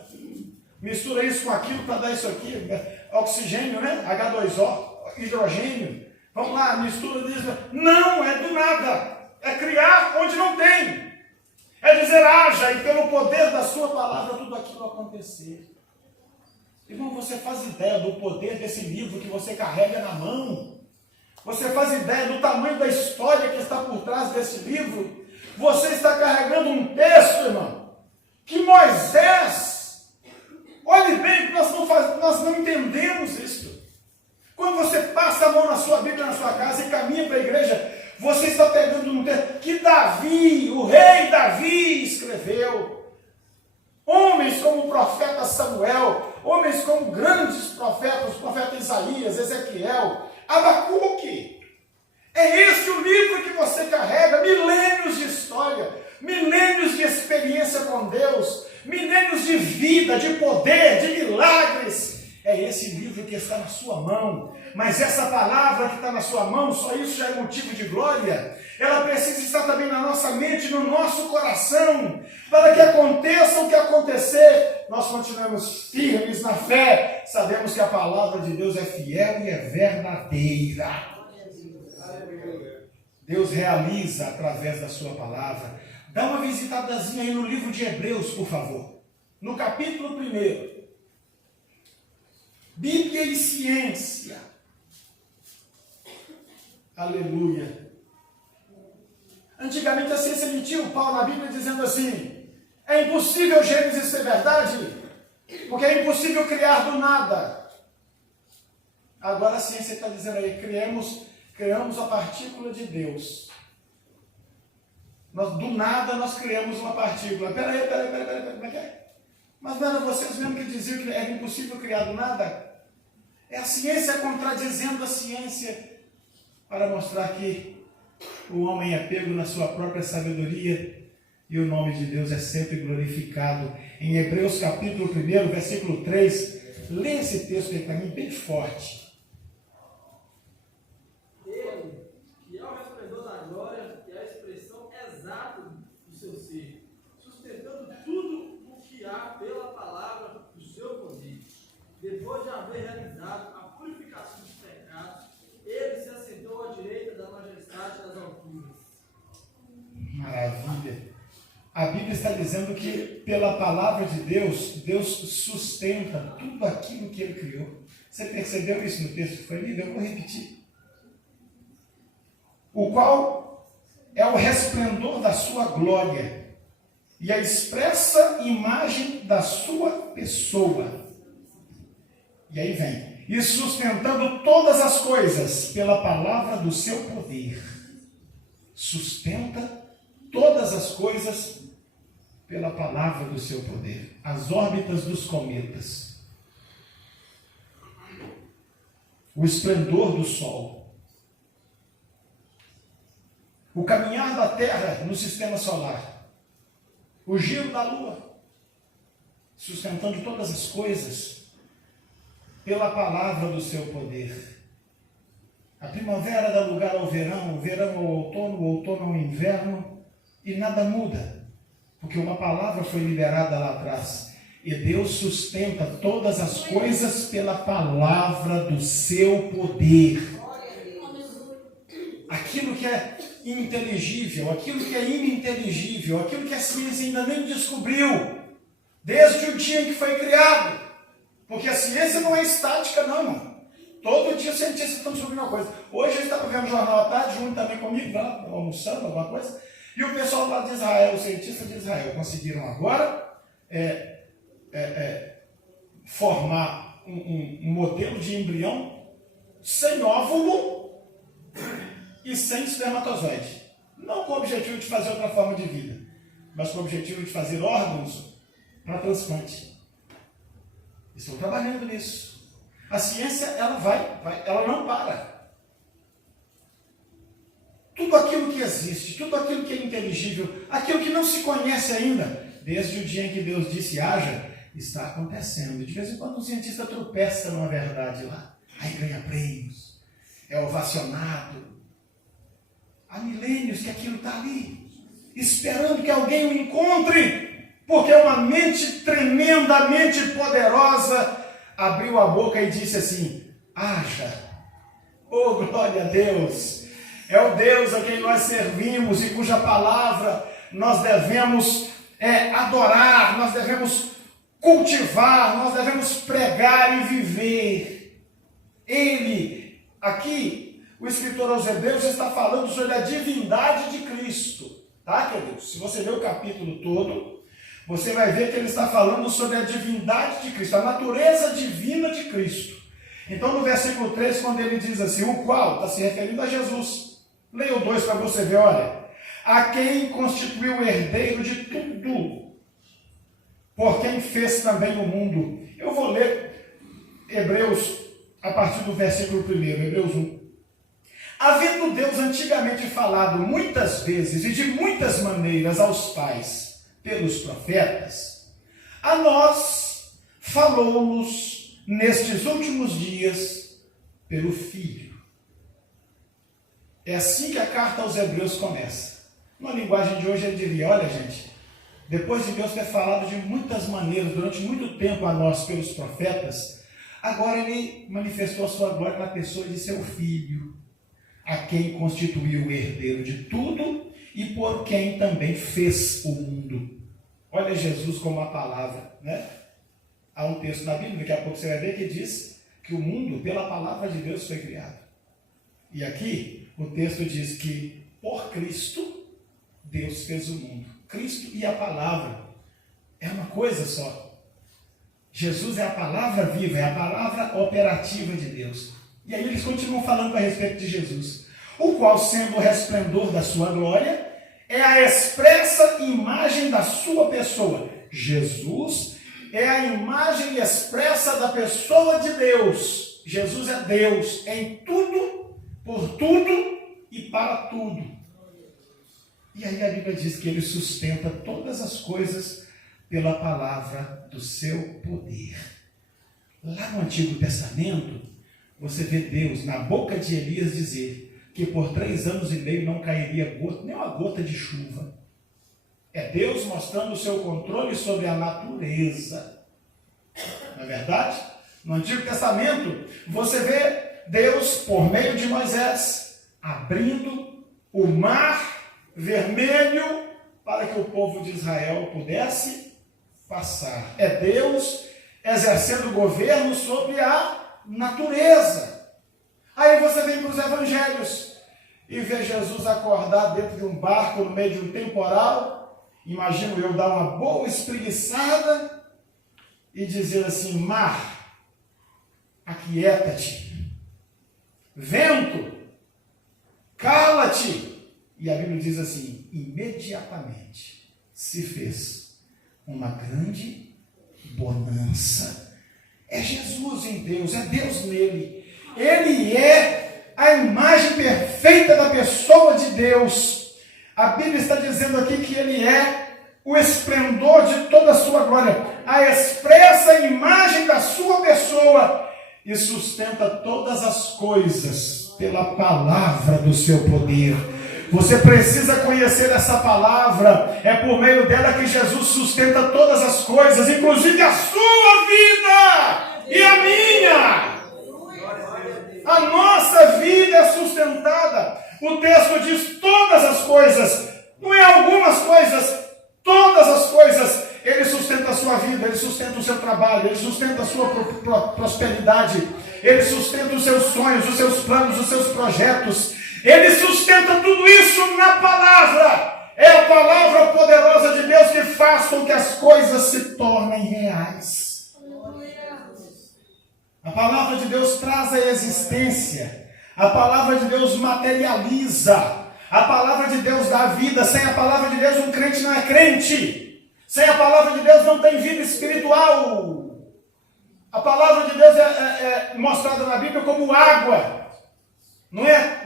Mistura isso com aquilo para dar isso aqui. Oxigênio, né? H2O, hidrogênio. Vamos lá, mistura disso. Não, é do nada. É criar onde não tem. É dizer haja e pelo poder da sua palavra tudo aquilo acontecer. Irmão, você faz ideia do poder desse livro que você carrega na mão? Você faz ideia do tamanho da história que está por trás desse livro? Você está carregando um texto, irmão, que Moisés, olhe bem, nós não entendemos isso. Quando você passa a mão na sua Bíblia, na sua casa e caminha para a igreja, você está pegando um texto que Davi, o rei Davi, escreveu. Homens como o profeta Samuel, homens como grandes profetas, o profeta Isaías, Ezequiel, Abacuque. É esse o livro que você carrega, milênios de história, milênios de experiência com Deus, milênios de vida, de poder, de milagres. É esse livro que está na sua mão. Mas essa palavra que está na sua mão, só isso já é motivo de glória. Ela precisa estar também na nossa mente, no nosso coração, para que aconteça o que acontecer, nós continuamos firmes na fé. Sabemos que a palavra de Deus é fiel e é verdadeira. Deus realiza através da sua palavra. Dá uma visitadazinha aí no livro de Hebreus, por favor. No capítulo 1. Bíblia e ciência. Aleluia. Antigamente a ciência mentiu, Paulo na Bíblia dizendo assim: é impossível Gênesis ser verdade, porque é impossível criar do nada. Agora a ciência está dizendo aí, criamos a partícula de Deus. Do nada nós criamos uma partícula. Peraí, como é que é? Mas não era vocês mesmo que diziam que era impossível criar do nada? É a ciência contradizendo a ciência para mostrar que o homem é pego na sua própria sabedoria e o nome de Deus é sempre glorificado. Em Hebreus capítulo 1, versículo 3, lê esse texto aí para mim bem forte. Ele, que é o resplendor da glória e a expressão exata do seu ser, sustentando tudo o que há pela palavra do seu poder. Depois de haver realizado a purificação dos pecados, ele se assentou à direita da majestade das alturas. Maravilha! A Bíblia está dizendo que pela palavra de Deus, Deus sustenta tudo aquilo que Ele criou. Você percebeu isso no texto que foi lido? Eu vou repetir. O qual é o resplendor da sua glória e a expressa imagem da sua pessoa. E aí vem, e sustentando todas as coisas pela palavra do seu poder. Sustenta todas as coisas pela palavra do seu poder. As órbitas dos cometas, o esplendor do sol, o caminhar da Terra no sistema solar, o giro da Lua, sustentando todas as coisas pela palavra do seu poder. A primavera dá lugar ao verão, o verão ao outono, o outono ao inverno, e nada muda, porque uma palavra foi liberada lá atrás, e Deus sustenta todas as coisas pela palavra do seu poder. Aquilo que é ininteligível, aquilo que é ininteligível, aquilo que a ciência ainda nem descobriu, desde o dia em que foi criado, porque a ciência não é estática não, irmão. Todo dia os cientistas estão descobrindo uma coisa. Hoje eu estava vendo o jornal à tarde, junto também comigo, lá, almoçando, alguma coisa, e o pessoal lá de Israel, os cientistas de Israel, conseguiram agora formar um modelo de embrião sem óvulo e sem espermatozoide. Não com o objetivo de fazer outra forma de vida, mas com o objetivo de fazer órgãos para transplante. Estou trabalhando nisso. A ciência, ela não para. Tudo aquilo que existe, tudo aquilo que é inteligível, aquilo que não se conhece ainda, desde o dia em que Deus disse haja, está acontecendo. De vez em quando um cientista tropeça numa verdade lá, aí ganha prêmios, é ovacionado. Há milênios que aquilo está ali, esperando que alguém o encontre, porque uma mente tremendamente poderosa abriu a boca e disse assim, haja. Oh, glória a Deus! É o Deus a quem nós servimos e cuja palavra nós devemos adorar, nós devemos cultivar, nós devemos pregar e viver. Ele, aqui, o escritor aos Hebreus está falando sobre a divindade de Cristo. Tá, queridos? Se você ler o capítulo todo, você vai ver que ele está falando sobre a divindade de Cristo, a natureza divina de Cristo. Então, no versículo 3, quando ele diz assim, o qual, está se referindo a Jesus. Leia o 2 para você ver, olha. A quem constituiu o herdeiro de tudo, por quem fez também o mundo. Eu vou ler Hebreus, a partir do versículo 1, Hebreus 1. Havendo Deus antigamente falado muitas vezes e de muitas maneiras aos pais, pelos profetas, a nós falou-nos nestes últimos dias pelo Filho. É assim que a carta aos Hebreus começa. Na linguagem de hoje ele diria, olha gente, depois de Deus ter falado de muitas maneiras, durante muito tempo a nós pelos profetas, agora ele manifestou a sua glória na pessoa de seu Filho, a quem constituiu o herdeiro de tudo e por quem também fez o mundo. Olha Jesus como a palavra, né? Há um texto na Bíblia, daqui a pouco você vai ver, que diz que o mundo, pela palavra de Deus, foi criado. E aqui, o texto diz que, por Cristo, Deus fez o mundo. Cristo e a palavra é uma coisa só. Jesus é a palavra viva, é a palavra operativa de Deus. E aí eles continuam falando a respeito de Jesus. o qual, sendo o resplendor da sua glória, é a expressa imagem da sua pessoa. Jesus é a imagem expressa da pessoa de Deus. Jesus é Deus em tudo, por tudo e para tudo. E aí a Bíblia diz que ele sustenta todas as coisas pela palavra do seu poder. Lá no Antigo Testamento, você vê Deus na boca de Elias dizer que por 3 anos e meio não cairia nem uma gota de chuva. É Deus mostrando o seu controle sobre a natureza. Não é verdade? No Antigo Testamento, você vê Deus, por meio de Moisés, abrindo o mar vermelho para que o povo de Israel pudesse passar. É Deus exercendo governo sobre a natureza. Aí você vem para os evangelhos e vê Jesus acordar dentro de um barco no meio de um temporal. Imagino eu dar uma boa espreguiçada e dizer assim: mar, aquieta-te. Vento, cala-te. E a Bíblia diz assim: imediatamente se fez uma grande bonança. É Jesus em Deus, é Deus nele. Ele é a imagem perfeita da pessoa de Deus. A Bíblia está dizendo aqui que ele é o esplendor de toda a sua glória, a expressa imagem da sua pessoa, e sustenta todas as coisas pela palavra do seu poder. Você precisa conhecer essa palavra. É por meio dela que Jesus sustenta todas as coisas, inclusive a sua vida e a minha. A nossa vida é sustentada. O texto diz todas as coisas. Não é algumas coisas, todas as coisas. Ele sustenta a sua vida, ele sustenta o seu trabalho, ele sustenta a sua prosperidade, ele sustenta os seus sonhos, os seus planos, os seus projetos. Ele sustenta tudo isso na palavra. É a palavra poderosa de Deus que faz com que as coisas se tornem reais. A palavra de Deus traz a existência. A palavra de Deus materializa. A palavra de Deus dá vida. Sem a palavra de Deus um crente não é crente. Sem a palavra de Deus não tem vida espiritual. A palavra de Deus é mostrada na Bíblia como água. Não é?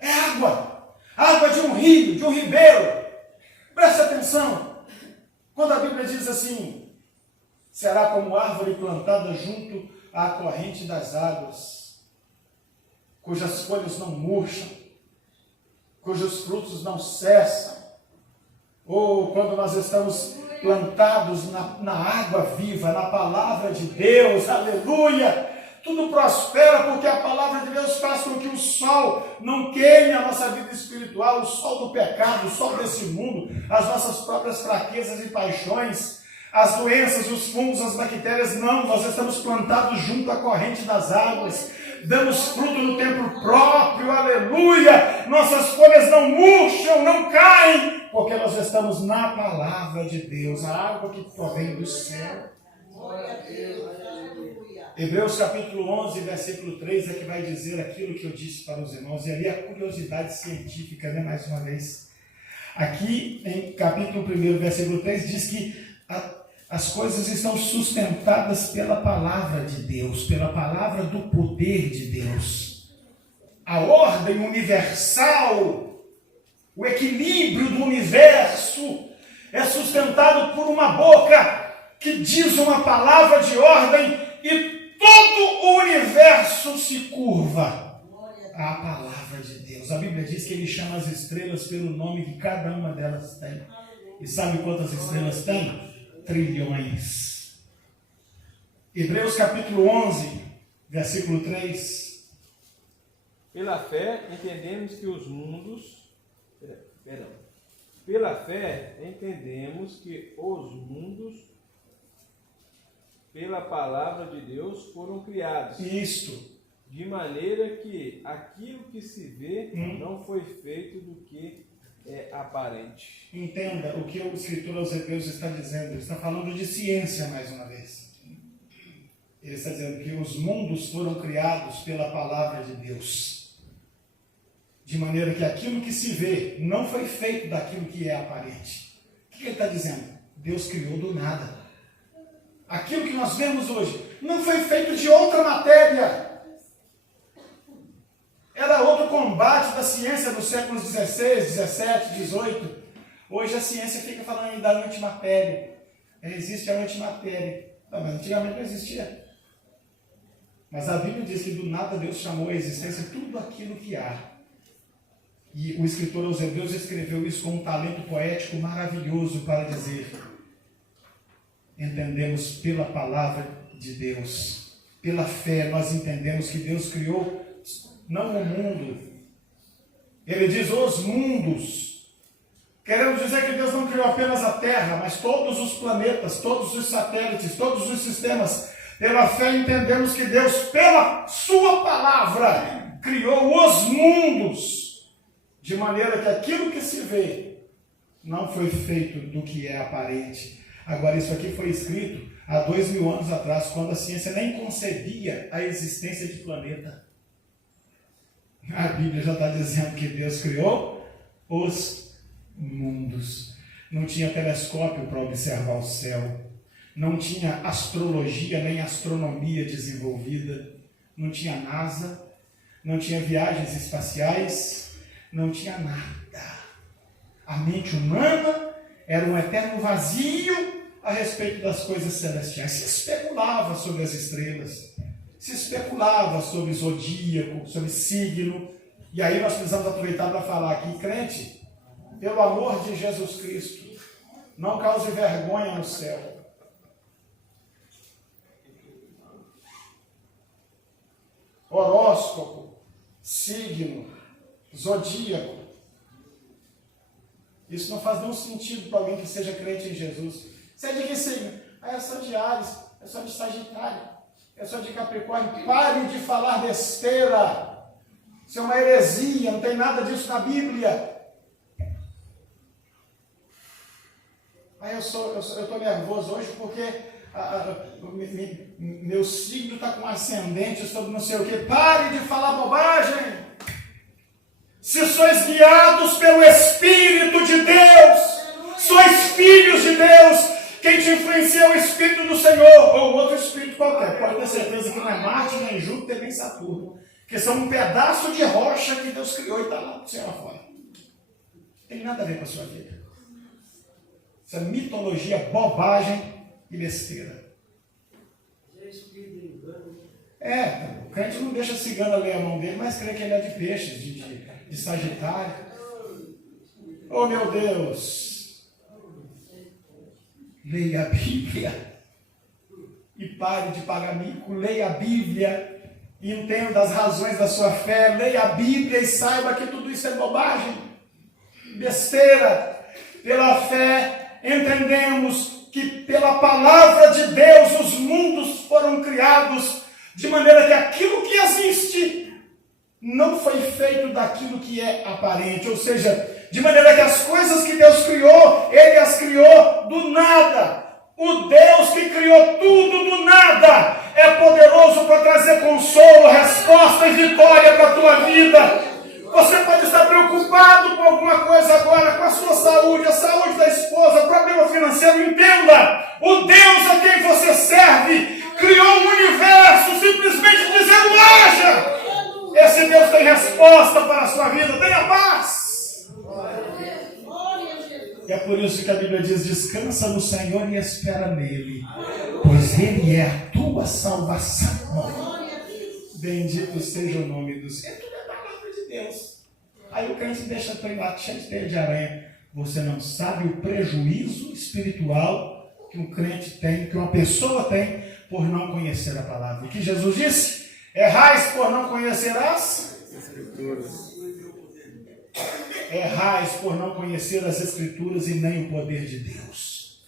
É água. Água de um rio, de um ribeiro. Preste atenção. Quando a Bíblia diz assim: será como árvore plantada junto à corrente das águas, cujas folhas não murcham, cujos frutos não cessam. Ou quando nós estamos plantados na água viva, na palavra de Deus, aleluia, tudo prospera, porque a palavra de Deus faz com que o sol não queime a nossa vida espiritual, o sol do pecado, o sol desse mundo, as nossas próprias fraquezas e paixões, as doenças, os fungos, as bactérias. Não, nós estamos plantados junto à corrente das águas, damos fruto no tempo próprio, aleluia, nossas folhas não murcham, não caem, porque nós estamos na palavra de Deus, a água que provém do céu. Glória a Deus, aleluia. Hebreus capítulo 11, versículo 3 é que vai dizer aquilo que eu disse para os irmãos, e ali a curiosidade científica, né, mais uma vez. Aqui em capítulo 1, versículo 3, diz que as coisas estão sustentadas pela palavra de Deus, pela palavra do poder de Deus. A ordem universal, o equilíbrio do universo é sustentado por uma boca que diz uma palavra de ordem e todo o universo se curva à palavra de Deus. A Bíblia diz que ele chama as estrelas pelo nome que cada uma delas tem. E sabe quantas estrelas tem? Trilhões. Hebreus capítulo 11, versículo 3. Pela fé entendemos que os mundos... Pela fé entendemos que os mundos, pela palavra de Deus, foram criados. Isto. De maneira que aquilo que se vê não foi feito do que é aparente. Entenda o que o escritor aos Hebreus está dizendo. Ele está falando de ciência mais uma vez. Ele está dizendo que os mundos foram criados pela palavra de Deus. De maneira que aquilo que se vê não foi feito daquilo que é aparente. O que ele está dizendo? Deus criou do nada. Aquilo que nós vemos hoje não foi feito de outra matéria. Era outro combate da ciência dos séculos 16, 17, 18. Hoje a ciência fica falando ainda da antimatéria. Existe a antimatéria. Não, mas antigamente não existia. Mas a Bíblia diz que do nada Deus chamou à existência tudo aquilo que há. E o escritor aos Hebreus escreveu isso com um talento poético maravilhoso para dizer: entendemos pela palavra de Deus, pela fé nós entendemos que Deus criou não o mundo, ele diz os mundos. Queremos dizer que Deus não criou apenas a Terra, mas todos os planetas, todos os satélites, todos os sistemas. Pela fé entendemos que Deus, pela sua palavra, criou os mundos. De maneira que aquilo que se vê não foi feito do que é aparente. Agora, isso aqui foi escrito há 2000 anos atrás, quando a ciência nem concebia a existência de planeta. A Bíblia já está dizendo que Deus criou os mundos. Não tinha telescópio para observar o céu. Não tinha astrologia nem astronomia desenvolvida. Não tinha NASA. Não tinha viagens espaciais. Não tinha nada. A mente humana era um eterno vazio a respeito das coisas celestiais. Se especulava sobre as estrelas, se especulava sobre zodíaco, sobre signo. E aí nós precisamos aproveitar para falar aqui, crente, pelo amor de Jesus Cristo, não cause vergonha no céu. Horóscopo, signo, zodíaco. Isso não faz nenhum sentido para alguém que seja crente em Jesus. Você é de que signo? Eu sou de Áries, eu sou de Sagitário, eu sou de Capricórnio. Pare de falar besteira. Isso é uma heresia, não tem nada disso na Bíblia. Eu estou nervoso hoje porque meu signo está com ascendente sobre não sei o que. Pare de falar bobagem. Se sois guiados pelo Espírito de Deus, sois filhos de Deus. Quem te influencia é o Espírito do Senhor, ou outro Espírito qualquer. Pode ter certeza que não é Marte, nem Júpiter, nem Saturno. Que são um pedaço de rocha que Deus criou e está lá do céu afora. Não tem nada a ver com a sua vida. Isso é mitologia, bobagem e besteira. O crente não deixa a cigana ler a mão dele, mas crê que ele é de peixes, de Sagitário. Oh, meu Deus! Leia a Bíblia e pare de pagar mico. Leia a Bíblia e entenda as razões da sua fé. Leia a Bíblia e saiba que tudo isso é bobagem, besteira. Pela fé entendemos que pela palavra de Deus os mundos foram criados, de maneira que aquilo que existe não foi feito daquilo que é aparente, ou seja, de maneira que as coisas que Deus criou, Ele as criou do nada. O Deus que criou tudo do nada é poderoso para trazer consolo, resposta e vitória para a tua vida. Você pode estar preocupado com alguma coisa agora, com a sua saúde, a saúde da esposa, problema financeiro. Entenda, o Deus a quem você serve criou um universo simplesmente dizendo haja. Esse Deus tem resposta para a sua vida. Tenha paz. E é por isso que a Bíblia diz: descansa no Senhor e espera nele, pois ele é a tua salvação. Bendito seja o nome do Senhor. Tudo é palavra de Deus. Aí o crente deixa treinar cheio de teia de aranha. Você não sabe o prejuízo espiritual que um crente tem, que uma pessoa tem, por não conhecer a palavra. O que Jesus disse? Errais por não conhecer as Escrituras. Errais por não conhecer as Escrituras e nem o poder de Deus.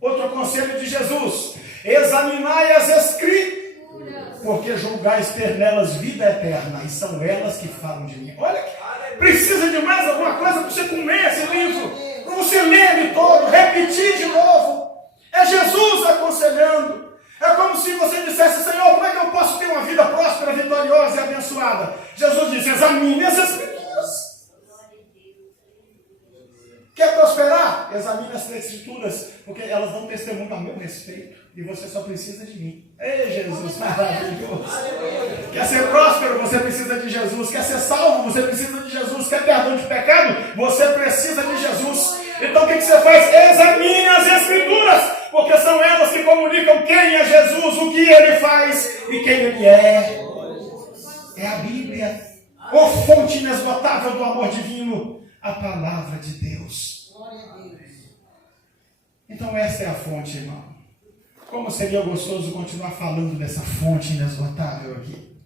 Outro conselho de Jesus: examinai as Escrituras, porque julgais ter nelas vida eterna, e são elas que falam de mim. Olha, precisa de mais alguma coisa para você comer esse livro, para você ler ele todo, repetir de novo. É Jesus aconselhando. É como se você dissesse: Senhor, como é que eu posso ter uma vida próspera, vitoriosa e abençoada? Jesus disse: examine as Escrituras. lá, examine as Escrituras, porque elas dão testemunho a meu respeito, e você só precisa de mim. Ei, Jesus, maravilhoso! Quer ser próspero? Você precisa de Jesus. Quer ser salvo? Você precisa de Jesus. Quer perdão de pecado? Você precisa de Jesus. Então o que você faz? Examine as Escrituras, porque são elas que comunicam quem é Jesus, o que Ele faz e quem Ele é. É a Bíblia, a fonte inesgotável do amor divino, a palavra de Deus. Então essa é a fonte, irmão. Como seria gostoso continuar falando dessa fonte inesgotável aqui.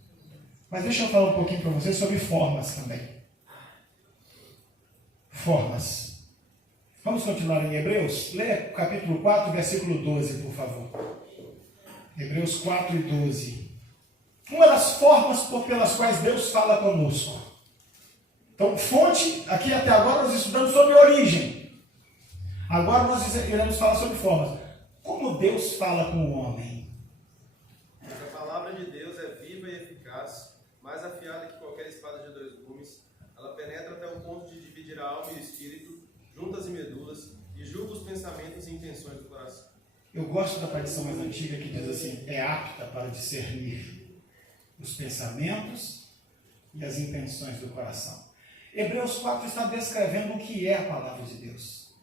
Mas deixa eu falar um pouquinho para vocês sobre formas também. Formas. Vamos continuar em Hebreus? Leia o capítulo 4, versículo 12, por favor. Hebreus 4 e 12. Uma das formas pelas quais Deus fala conosco. Então, fonte, aqui até agora nós estudamos sobre origem. Agora nós iremos falar sobre formas. Como Deus fala com o homem? A palavra de Deus é viva e eficaz, mais afiada que qualquer espada de 2 gumes. Ela penetra até o ponto de dividir a alma e o espírito, juntas e medulas, e julga os pensamentos e intenções do coração. Eu gosto da tradição mais antiga que diz assim, é apta para discernir os pensamentos e as intenções do coração. Hebreus 4 está descrevendo o que é a palavra de Deus.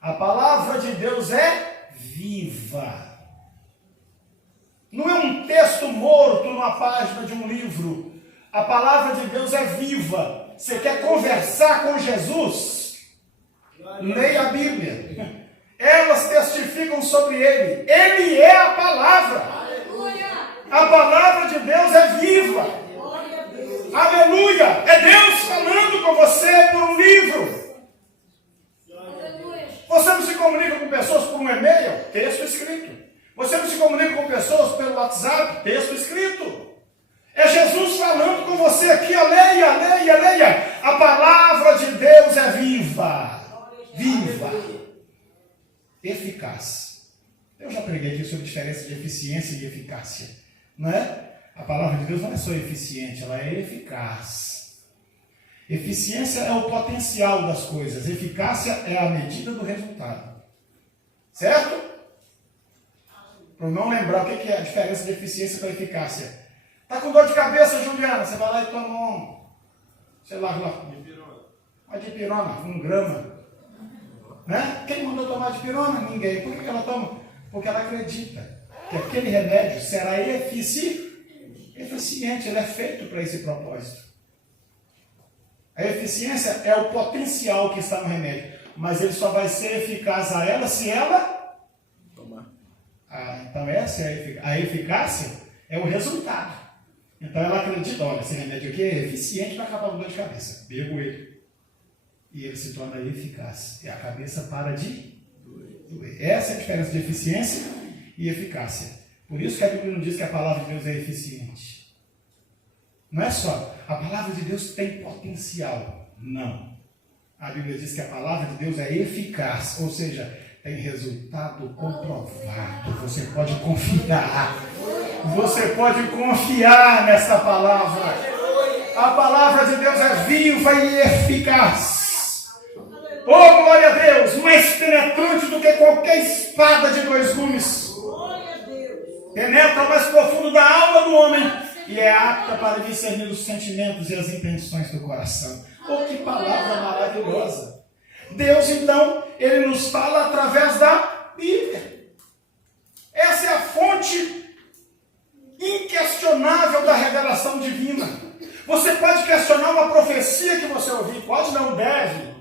A palavra de Deus é viva. Não é um texto morto numa página de um livro. A palavra de Deus é viva. Você quer conversar com Jesus? Leia a Bíblia. Elas testificam sobre Ele. Ele é a palavra. A palavra de Deus é viva. Aleluia! É Deus falando com você por um livro. Você não se comunica com pessoas por um e-mail? Texto escrito. Você não se comunica com pessoas pelo WhatsApp? Texto escrito. É Jesus falando com você aqui. Leia, leia, leia. A palavra de Deus é viva. Viva. Eficaz. Eu já preguei aqui sobre a diferença de eficiência e eficácia. Não é? A palavra de Deus não é só eficiente, ela é eficaz. Eficiência é o potencial das coisas. Eficácia é a medida do resultado. Certo? Para não lembrar o que é a diferença de eficiência para eficácia. Está com dor de cabeça, Juliana? Você vai lá e toma uma dipirona, 1 grama. Né? Quem mandou tomar dipirona? Ninguém. Por que ela toma? Porque ela acredita que aquele remédio será eficiente, ele é feito para esse propósito. A eficiência é o potencial que está no remédio, mas ele só vai ser eficaz a ela se ela tomar. Então essa é a eficácia, é o resultado. Então ela acredita, olha, esse remédio aqui é eficiente para acabar com dor de cabeça. Bebo ele. E ele se torna eficaz. E a cabeça para de doer. Essa é a diferença de eficiência e eficácia. Por isso que a Bíblia não diz que a palavra de Deus é eficiente. Não é só. A palavra de Deus tem potencial. Não. A Bíblia diz que a palavra de Deus é eficaz. Ou seja, tem resultado comprovado. Você pode confiar. Você pode confiar nessa palavra. A palavra de Deus é viva e eficaz. Oh, glória a Deus! Mais penetrante do que qualquer espada de 2 gumes. Penetra ao mais profundo da alma do homem e é apta para discernir os sentimentos e as intenções do coração. Oh, que palavra maravilhosa! Deus, então, Ele nos fala através da Bíblia. Essa é a fonte inquestionável da revelação divina. Você pode questionar uma profecia que você ouviu, pode, não deve.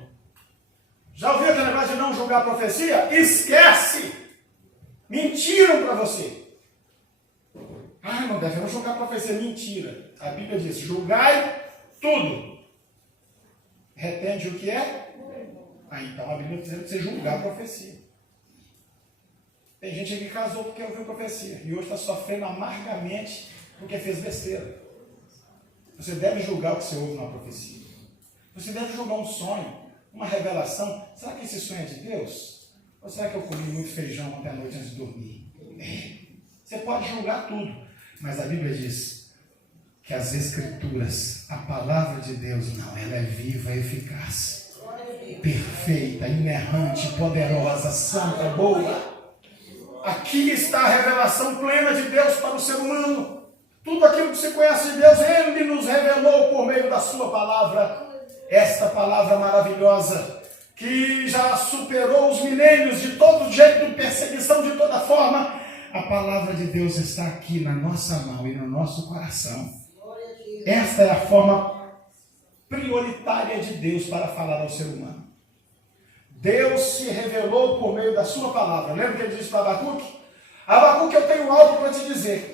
Já ouviu aquele negócio de não julgar a profecia? Esquece! Mentiram para você. Não deve, eu vou julgar a profecia. Mentira. A Bíblia diz, julgai tudo. Retende o que é? Então a Bíblia diz que você julgar a profecia. Tem gente que casou porque ouviu profecia e hoje está sofrendo amargamente porque fez besteira. Você deve julgar o que você ouve na profecia. Você deve julgar um sonho, uma revelação. Será que esse sonho é de Deus? Ou será que eu comi muito feijão ontem à noite antes de dormir? Você pode julgar tudo, mas a Bíblia diz que as Escrituras, a palavra de Deus, não, ela é viva e eficaz. perfeita, inerrante, poderosa, santa, boa. Aqui está a revelação plena de Deus para o ser humano. Tudo aquilo que se conhece de Deus, Ele nos revelou por meio da sua palavra. Esta palavra maravilhosa, que já superou os milênios de todo jeito, de perseguição de toda forma. A palavra de Deus está aqui na nossa mão e no nosso coração. Esta é a forma prioritária de Deus para falar ao ser humano. Deus se revelou por meio da sua palavra. Lembra que ele disse para Abacuque? Abacuque, eu tenho algo para te dizer.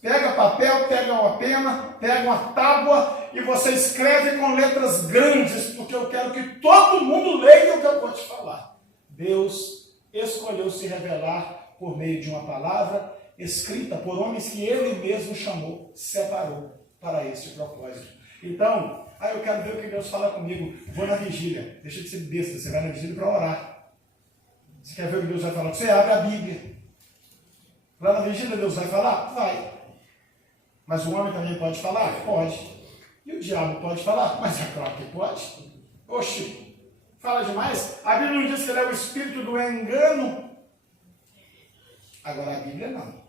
Pega papel, pega uma pena, pega uma tábua e você escreve com letras grandes, porque eu quero que todo mundo leia o que eu vou te falar. Deus escolheu se revelar por meio de uma palavra escrita por homens que Ele mesmo chamou, separou para este propósito. Então, eu quero ver o que Deus fala comigo. Vou na vigília. Deixa de ser besta, você vai na vigília para orar. Você quer ver o que Deus vai falar? Você abre a Bíblia. Lá na vigília Deus vai falar? Vai. Mas o homem também pode falar? Pode. E o diabo pode falar? Mas é claro que pode. Oxi, fala demais. A Bíblia não diz que ele é o espírito do engano. Agora a Bíblia não.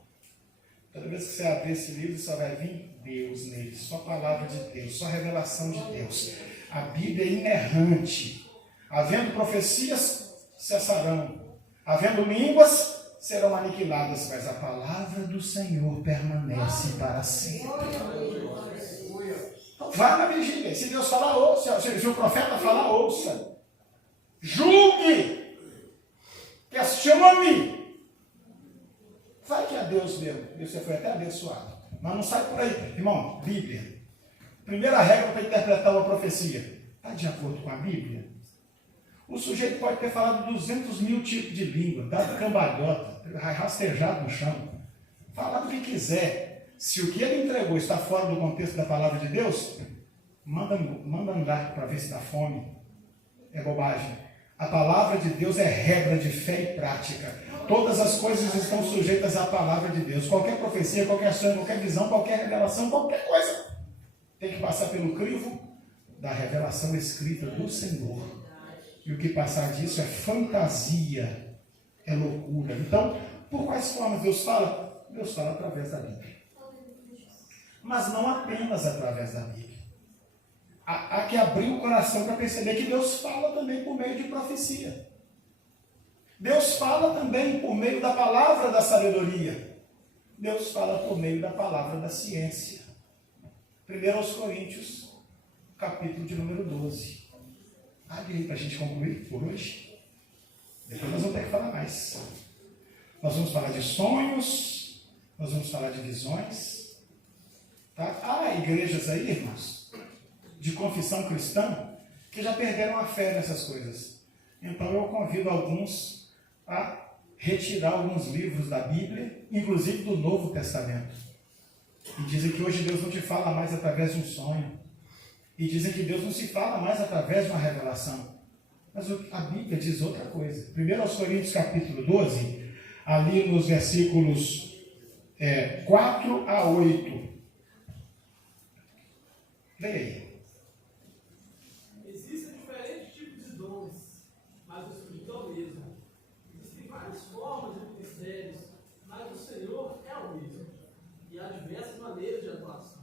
Toda vez que você abrir esse livro, só vai vir Deus nele. Só palavra de Deus, só revelação de Deus. A Bíblia é inerrante. Havendo profecias, cessarão. Havendo línguas, serão aniquiladas, mas a palavra do Senhor permanece para sempre. Então, vá na vigília. Se Deus falar, ouça. Se o profeta falar, ouça. Julgue. Questione. Vai que é Deus mesmo. Você foi até abençoado. Mas não sai por aí. Irmão, Bíblia. Primeira regra para interpretar uma profecia. Está de acordo com a Bíblia? O sujeito pode ter falado 200 mil tipos de língua, dado cambalhota, rastejado no chão, falar o que quiser. Se o que ele entregou está fora do contexto da palavra de Deus, manda andar para ver se dá fome. É bobagem. A palavra de Deus é regra de fé e prática. Todas as coisas estão sujeitas à palavra de Deus. Qualquer profecia, qualquer sonho, qualquer visão, qualquer revelação, qualquer coisa tem que passar pelo crivo da revelação escrita do Senhor. E o que passar disso é fantasia, é loucura. Então, por quais formas Deus fala? Deus fala através da Bíblia. Mas não apenas através da Bíblia. Há que abrir o coração para perceber que Deus fala também por meio de profecia. Deus fala também por meio da palavra da sabedoria. Deus fala por meio da palavra da ciência. 1 Coríntios, capítulo de número 12. Abre aí para a gente concluir por hoje. Depois nós vamos ter que falar mais. Nós vamos falar de sonhos, nós vamos falar de visões. Tá? Há igrejas aí, irmãos, de confissão cristã, que já perderam a fé nessas coisas. Então eu convido alguns a retirar alguns livros da Bíblia, inclusive do Novo Testamento. E dizem que hoje Deus não te fala mais através de um sonho. E dizem que Deus não se fala mais através de uma revelação. Mas a Bíblia diz outra coisa. 1 Coríntios capítulo 12, ali nos versículos 4 a 8. Leia aí. Existem diferentes tipos de dons, mas o Espírito é o mesmo. Existem várias formas de ministérios, mas o Senhor é o mesmo. E há diversas maneiras de atuação.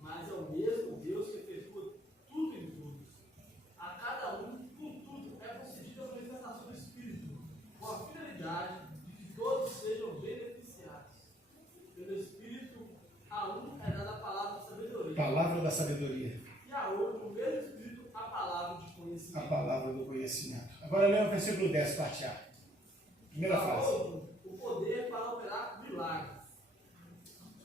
Mas é o mesmo Deus que efetua tudo em todos. A cada um, com tudo, é concedida a manifestação do Espírito, com a finalidade de que todos sejam beneficiados. Pelo Espírito, a um é dada a palavra da sabedoria. Palavra da sabedoria. E a outro, no mesmo Espírito, a palavra de conhecimento. A palavra do conhecimento. Agora leia o versículo 10, parte A. Primeira A frase. outro, o poder para operar milagres.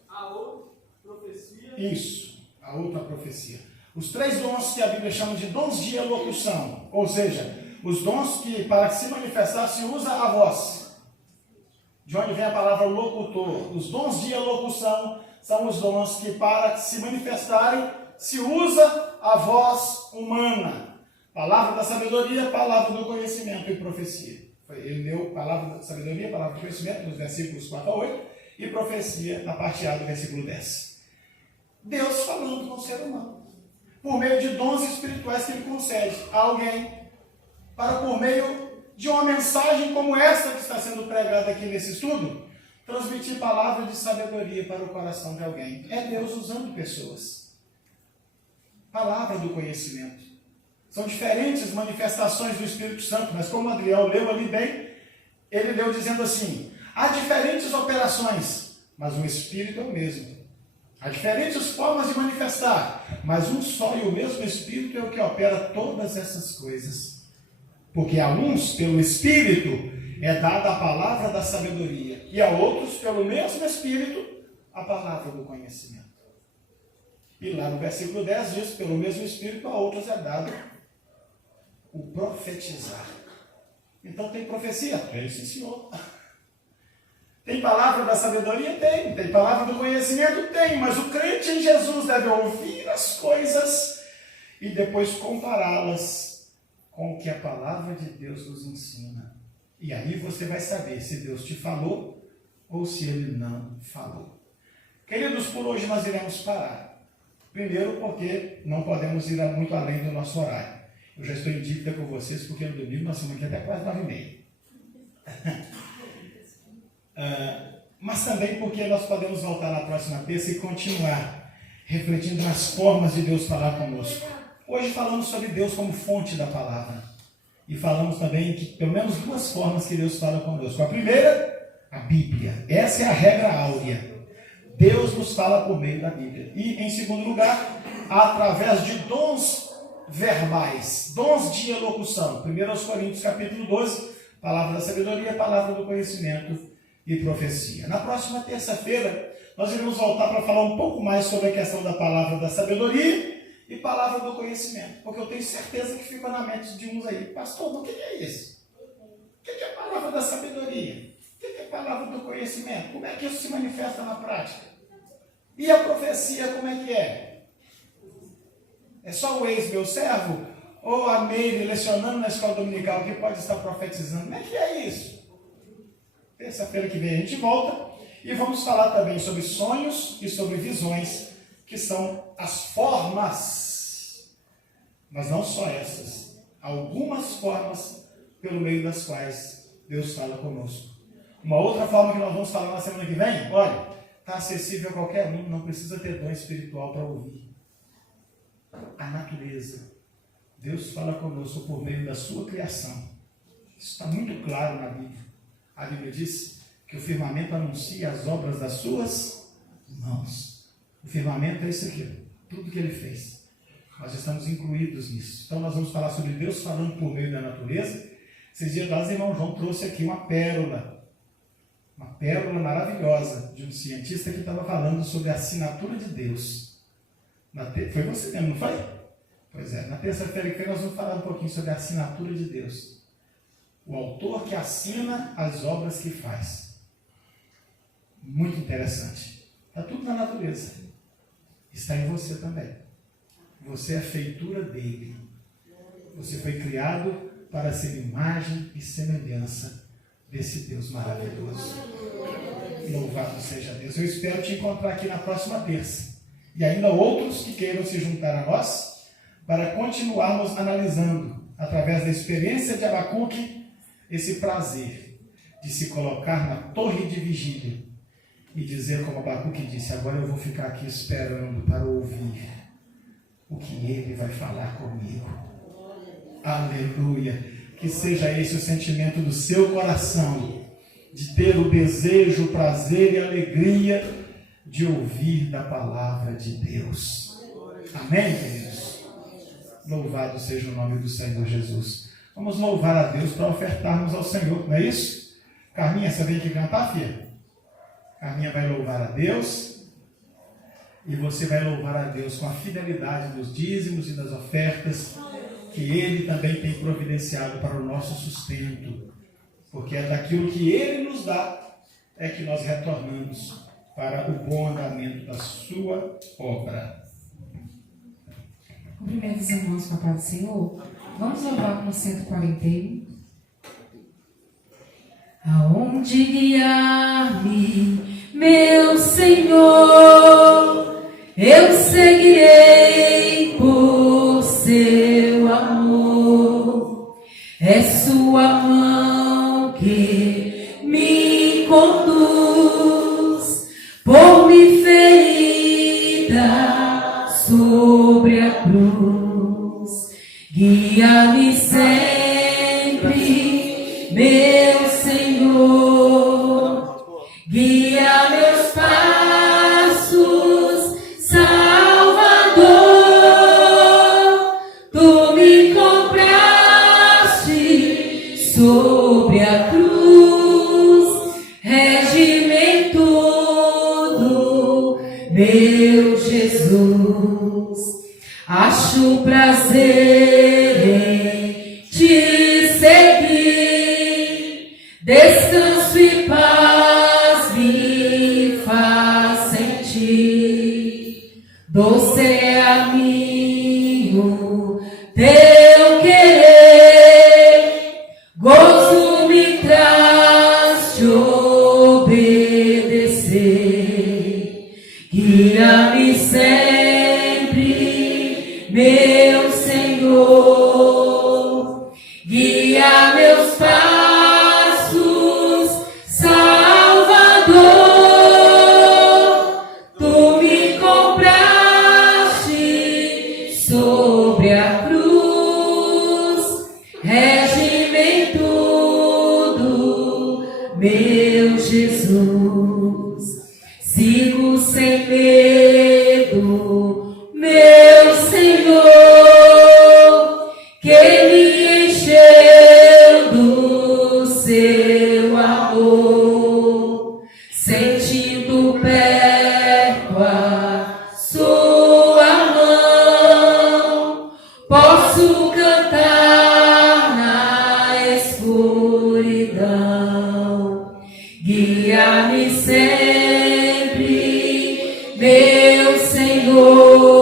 A outro, profecia. Isso, a outra profecia. Os três dons que a Bíblia chama de dons de elocução, ou seja, os dons que para se manifestar se usa a voz. De onde vem a palavra locutor. Os dons de elocução são os dons que para se manifestarem se usa a voz humana. Palavra da sabedoria, palavra do conhecimento e profecia. Ele deu palavra da sabedoria, palavra do conhecimento, nos versículos 4 a 8, e profecia na parte A do versículo 10. Deus falando com o ser humano, por meio de dons espirituais que ele concede a alguém, para, por meio de uma mensagem como esta que está sendo pregada aqui nesse estudo, transmitir palavra de sabedoria para o coração de alguém. É Deus usando pessoas. Palavra do conhecimento. São diferentes manifestações do Espírito Santo, mas como Adriel leu ali bem, ele leu dizendo assim: há diferentes operações, mas o Espírito é o mesmo. Há diferentes formas de manifestar, mas um só e o mesmo Espírito é o que opera todas essas coisas. Porque a uns, pelo Espírito, é dada a palavra da sabedoria, e a outros, pelo mesmo Espírito, a palavra do conhecimento. E lá no versículo 10 diz: pelo mesmo Espírito, a outros é dado o profetizar. Então tem profecia? Tem, sim, senhor. Tem palavra da sabedoria? Tem. Tem palavra do conhecimento? Tem. Mas o crente em Jesus deve ouvir as coisas e depois compará-las com o que a palavra de Deus nos ensina. E aí você vai saber se Deus te falou ou se Ele não falou. Queridos, por hoje nós iremos parar. Primeiro porque não podemos ir muito além do nosso horário. Eu já estou em dívida com vocês porque no domingo nós estamos aqui até quase 9h30. Mas também porque nós podemos voltar na próxima terça e continuar refletindo nas formas de Deus falar conosco. Hoje falamos sobre Deus como fonte da palavra. E falamos também que pelo menos duas formas que Deus fala conosco. A primeira, a Bíblia. Essa é a regra áurea. Deus nos fala por meio da Bíblia. E em segundo lugar, através de dons verbais, dons de elocução. 1 Coríntios capítulo 12, palavra da sabedoria, palavra do conhecimento e profecia. Na próxima terça-feira, nós iremos voltar para falar um pouco mais sobre a questão da palavra da sabedoria e palavra do conhecimento, porque eu tenho certeza que fica na mente de uns aí: pastor, o que é isso? O que é a palavra da sabedoria? O que é a palavra do conhecimento? Como é que isso se manifesta na prática? E a profecia, como é que é? É só o ex meu servo? Ou a Meire lecionando na escola dominical que pode estar profetizando? Como é que é isso? Terça-feira que vem a gente volta e vamos falar também sobre sonhos e sobre visões, que são as formas, mas não só essas, algumas formas pelo meio das quais Deus fala conosco. Uma outra forma que nós vamos falar na semana que vem, olha, está acessível a qualquer um, não precisa ter dom espiritual para ouvir. A natureza. Deus fala conosco por meio da sua criação. Isso está muito claro na Bíblia. A Bíblia diz que o firmamento anuncia as obras das suas mãos. O firmamento é isso aqui, tudo que ele fez. Nós estamos incluídos nisso. Então nós vamos falar sobre Deus falando por meio da natureza. Esses dias atrás, o irmão João trouxe aqui uma pérola maravilhosa de um cientista que estava falando sobre a assinatura de Deus. Foi você mesmo, não foi? Pois é, na terça-feira que vem nós vamos falar um pouquinho sobre a assinatura de Deus. O autor que assina as obras que faz. Muito interessante. Está tudo na natureza. Está em você também. Você é feitura dele. Você foi criado para ser imagem e semelhança desse Deus maravilhoso. Louvado seja Deus. Eu espero te encontrar aqui na próxima terça. E ainda outros que queiram se juntar a nós para continuarmos analisando, através da experiência de Abacuque, esse prazer de se colocar na torre de vigília e dizer como Abacuque disse: agora eu vou ficar aqui esperando para ouvir o que ele vai falar comigo. Aleluia! Que seja esse o sentimento do seu coração, de ter o desejo, o prazer e a alegria de ouvir da palavra de Deus. Amém, queridos? Louvado seja o nome do Senhor Jesus. Vamos louvar a Deus para ofertarmos ao Senhor, não é isso? Carminha, você vem aqui cantar, filha? Carminha vai louvar a Deus e você vai louvar a Deus com a fidelidade dos dízimos e das ofertas que Ele também tem providenciado para o nosso sustento, porque é daquilo que Ele nos dá é que nós retornamos para o bom andamento da sua obra. Cumprimento os irmãos com a paz do Senhor. Vamos louvar para o 141. Aonde guiar-me, meu Senhor, eu seguirei por seu amor. sobre a cruz. Guia-me sempre, meu Senhor. Guia meus passos, Salvador. Tu me compraste sobre a cruz. Rege-me tudo, meu Jesus. Acho prazer em te seguir. Descanso e paz me faz sentir. Doce amigo, teu querer, gozo me traz te obedecer. Guia-me sempre, meu Senhor. Guia meus passos, Salvador. Tu me compraste sobre a cruz. Rege-me em tudo, meu Jesus. Sigo sem medo, meu Senhor, que me encheu do seu amor, sentindo perto a sua mão. Posso cantar na escuridão. Guia-me sempre, meu Senhor.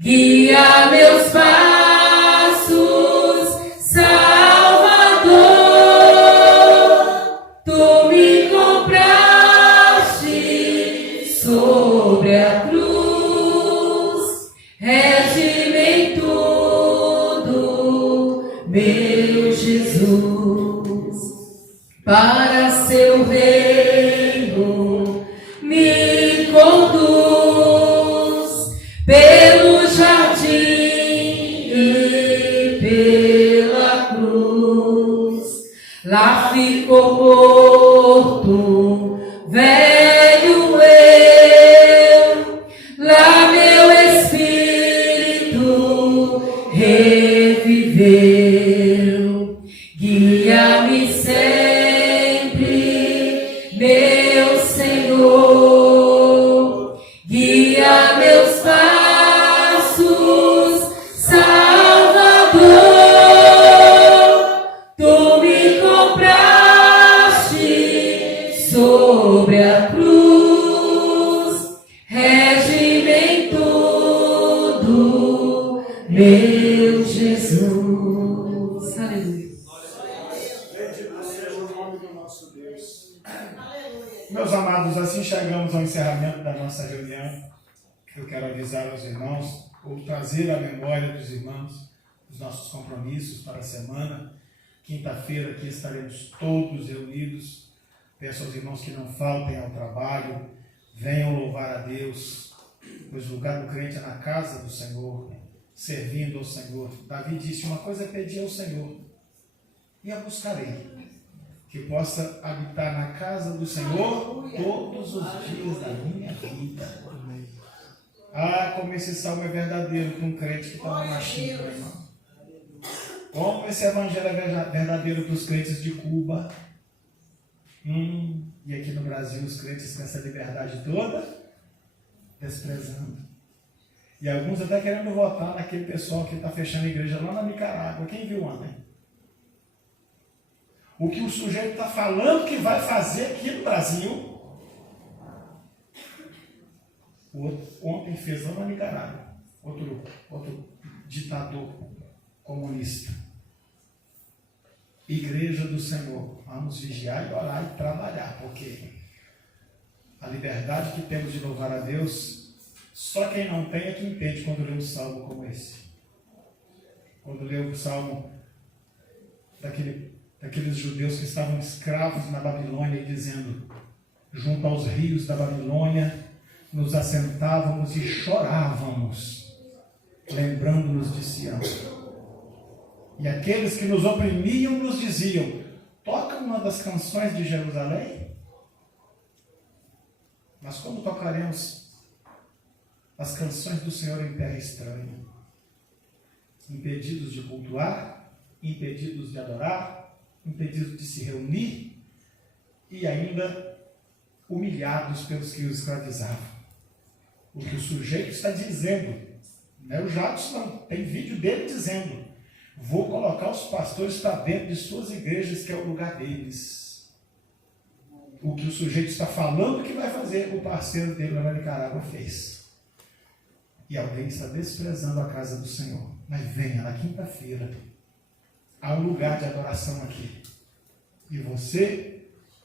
Guia meus passos, Salvador. Tu me compraste sobre a cruz. Rege-me em tudo, meu Jesus. Para seu reino me conduz pelo jardim e pela cruz. Lá ficou morto, velho eu, lá meu espírito reviveu. Guia-me sempre, meu Senhor. Guia meus passos, Salvador. Tu me compraste sobre a cruz. Rege-me em tudo, meu Jesus. Aleluia. Bendito seja o nome do nosso Deus. Aleluia. Meus amados, assim chegamos ao encerramento da nossa reunião. Eu quero avisar aos irmãos, ou trazer à memória dos irmãos, os nossos compromissos para a semana. Quinta-feira aqui estaremos todos reunidos. Peço aos irmãos que não faltem ao trabalho, venham louvar a Deus, pois o lugar do crente é na casa do Senhor, servindo ao Senhor. Davi disse: uma coisa é pedir ao Senhor, e a buscarei, que possa habitar na casa do Senhor todos os dias da minha vida. Ah, como esse salmo é verdadeiro para um crente que está na machinha, meu irmão. Como esse evangelho é verdadeiro para os crentes de Cuba. E aqui no Brasil os crentes com essa liberdade toda, desprezando. E alguns até querendo votar naquele pessoal que está fechando a igreja lá na Nicarágua. Quem viu ontem? O que o sujeito está falando que vai fazer aqui no Brasil, o outro ontem fez lá na Nicarágua. Outro ditador comunista. Igreja do Senhor, vamos vigiar e orar e trabalhar, porque a liberdade que temos de louvar a Deus, só quem não tem é que entende quando lê um salmo como esse. Quando lê o salmo daqueles judeus que estavam escravos na Babilônia, dizendo, junto aos rios da Babilônia, nos assentávamos e chorávamos, lembrando-nos de Sião. E aqueles que nos oprimiam nos diziam: toca uma das canções de Jerusalém. Mas como tocaremos as canções do Senhor em terra estranha? Impedidos de cultuar, impedidos de adorar, impedidos de se reunir e ainda humilhados pelos que os escravizavam. O que o sujeito está dizendo, não é o Jadson não, tem vídeo dele dizendo: vou colocar os pastores para dentro de suas igrejas, que é o lugar deles. O que o sujeito está falando que vai fazer, o parceiro dele lá na Nicarágua fez. E alguém está desprezando a casa do Senhor. Mas venha na quinta-feira, há um lugar de adoração aqui. E você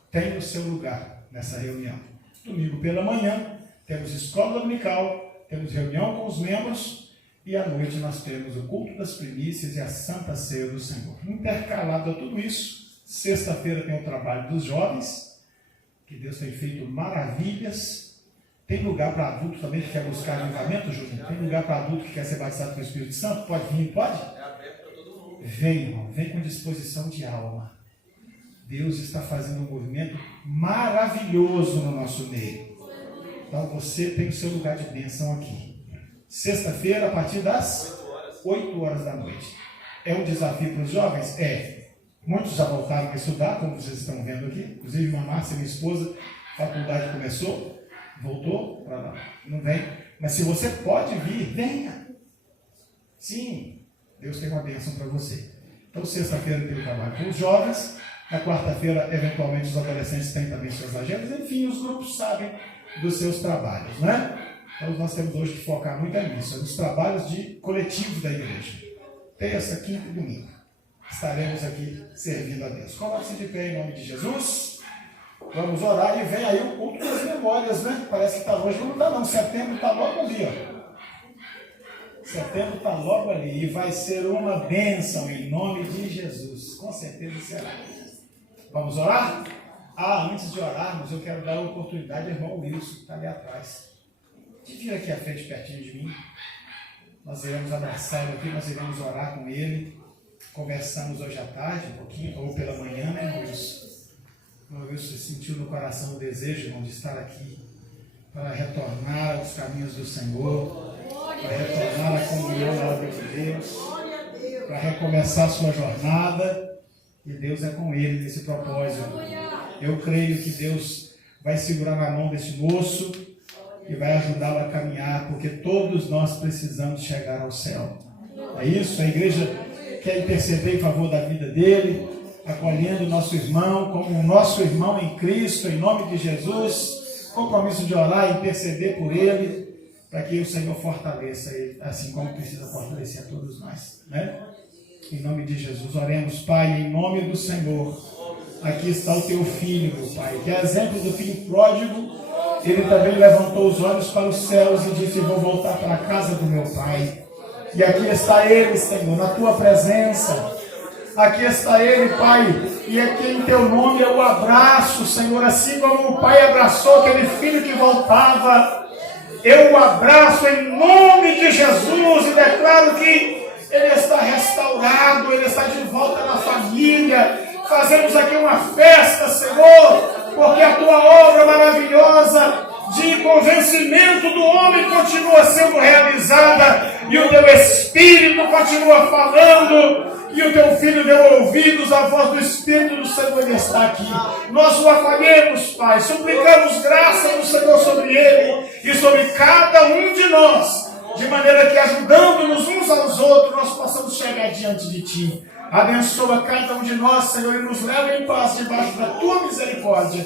tem o seu lugar nessa reunião. Domingo pela manhã, temos escola dominical, temos reunião com os membros, e à noite nós temos o culto das primícias e a Santa Ceia do Senhor. Intercalado a tudo isso, sexta-feira tem o trabalho dos jovens, que Deus tem feito maravilhas. Tem lugar para adulto também que quer buscar avivamento, Júnior? Tem lugar para adulto que quer ser batizado com o Espírito Santo? Pode vir, pode? É aberto para todo mundo. Vem, irmão, vem com disposição de alma. Deus está fazendo um movimento maravilhoso no nosso meio. Então você tem o seu lugar de bênção aqui. Sexta-feira, a partir das 8 horas da noite. É um desafio para os jovens? É. Muitos já voltaram a estudar, como vocês estão vendo aqui. Inclusive, minha Márcia, minha esposa, a faculdade começou, voltou para lá. Não vem. Mas se você pode vir, venha. Sim, Deus tem uma bênção para você. Então, sexta-feira tem o trabalho com os jovens. Na quarta-feira, eventualmente, os adolescentes têm também suas agendas. Enfim, os grupos sabem dos seus trabalhos, né? Então, nós temos hoje que focar muito nisso, nos trabalhos de coletivo da igreja. Terça, quinta e domingo. Estaremos aqui servindo a Deus. Coloque-se de pé em nome de Jesus. Vamos orar e vem aí o culto das memórias, né? Parece que está longe, mas não está não. Setembro está logo ali, ó. Setembro está logo ali. E vai ser uma bênção em nome de Jesus. Com certeza será. Vamos orar? Antes de orarmos, eu quero dar a oportunidade ao irmão Wilson, que está ali atrás, de vir aqui à frente, pertinho de mim. Nós iremos abraçá-lo aqui, nós iremos orar com ele. Conversamos hoje à tarde, um pouquinho, ou pela manhã, né, irmão Wilson? O irmão Wilson sentiu no coração o desejo, irmão, de estar aqui, para retornar aos caminhos do Senhor, para retornar à comunhão na obra de Deus, para recomeçar a sua jornada. E Deus é com ele nesse propósito. Eu creio que Deus vai segurar na mão desse moço e vai ajudá-lo a caminhar, porque todos nós precisamos chegar ao céu. É isso, a igreja quer interceder em favor da vida dele, acolhendo o nosso irmão como o nosso irmão em Cristo, em nome de Jesus. Compromisso de orar e interceder por ele, para que o Senhor fortaleça ele, assim como precisa fortalecer a todos nós, né? Em nome de Jesus, oremos, Pai, em nome do Senhor. Aqui está o teu filho, meu Pai, que é exemplo do filho pródigo. Ele também levantou os olhos para os céus e disse: vou voltar para a casa do meu Pai. E aqui está ele, Senhor, na tua presença. Aqui está ele, Pai, e aqui em teu nome eu o abraço, Senhor, assim como o Pai abraçou aquele filho que voltava. Eu o abraço em nome de Jesus e declaro que ele está restaurado, ele está de volta na família. Fazemos aqui uma festa, Senhor, porque a tua obra maravilhosa de convencimento do homem continua sendo realizada, e o teu Espírito continua falando, e o teu Filho deu ouvidos à voz do Espírito do Senhor, ele está aqui. Nós o acolhemos, Pai, suplicamos graça do Senhor sobre ele e sobre cada um de nós, de maneira que, ajudando-nos uns aos outros, nós possamos chegar diante de Ti. Abençoa cada um de nós, Senhor, e nos leva em paz debaixo da Tua misericórdia.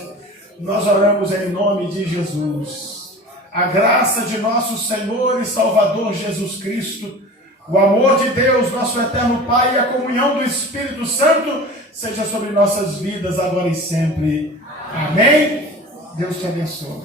Nós oramos em nome de Jesus. A graça de nosso Senhor e Salvador Jesus Cristo, o amor de Deus, nosso eterno Pai, e a comunhão do Espírito Santo seja sobre nossas vidas agora e sempre. Amém? Deus te abençoe.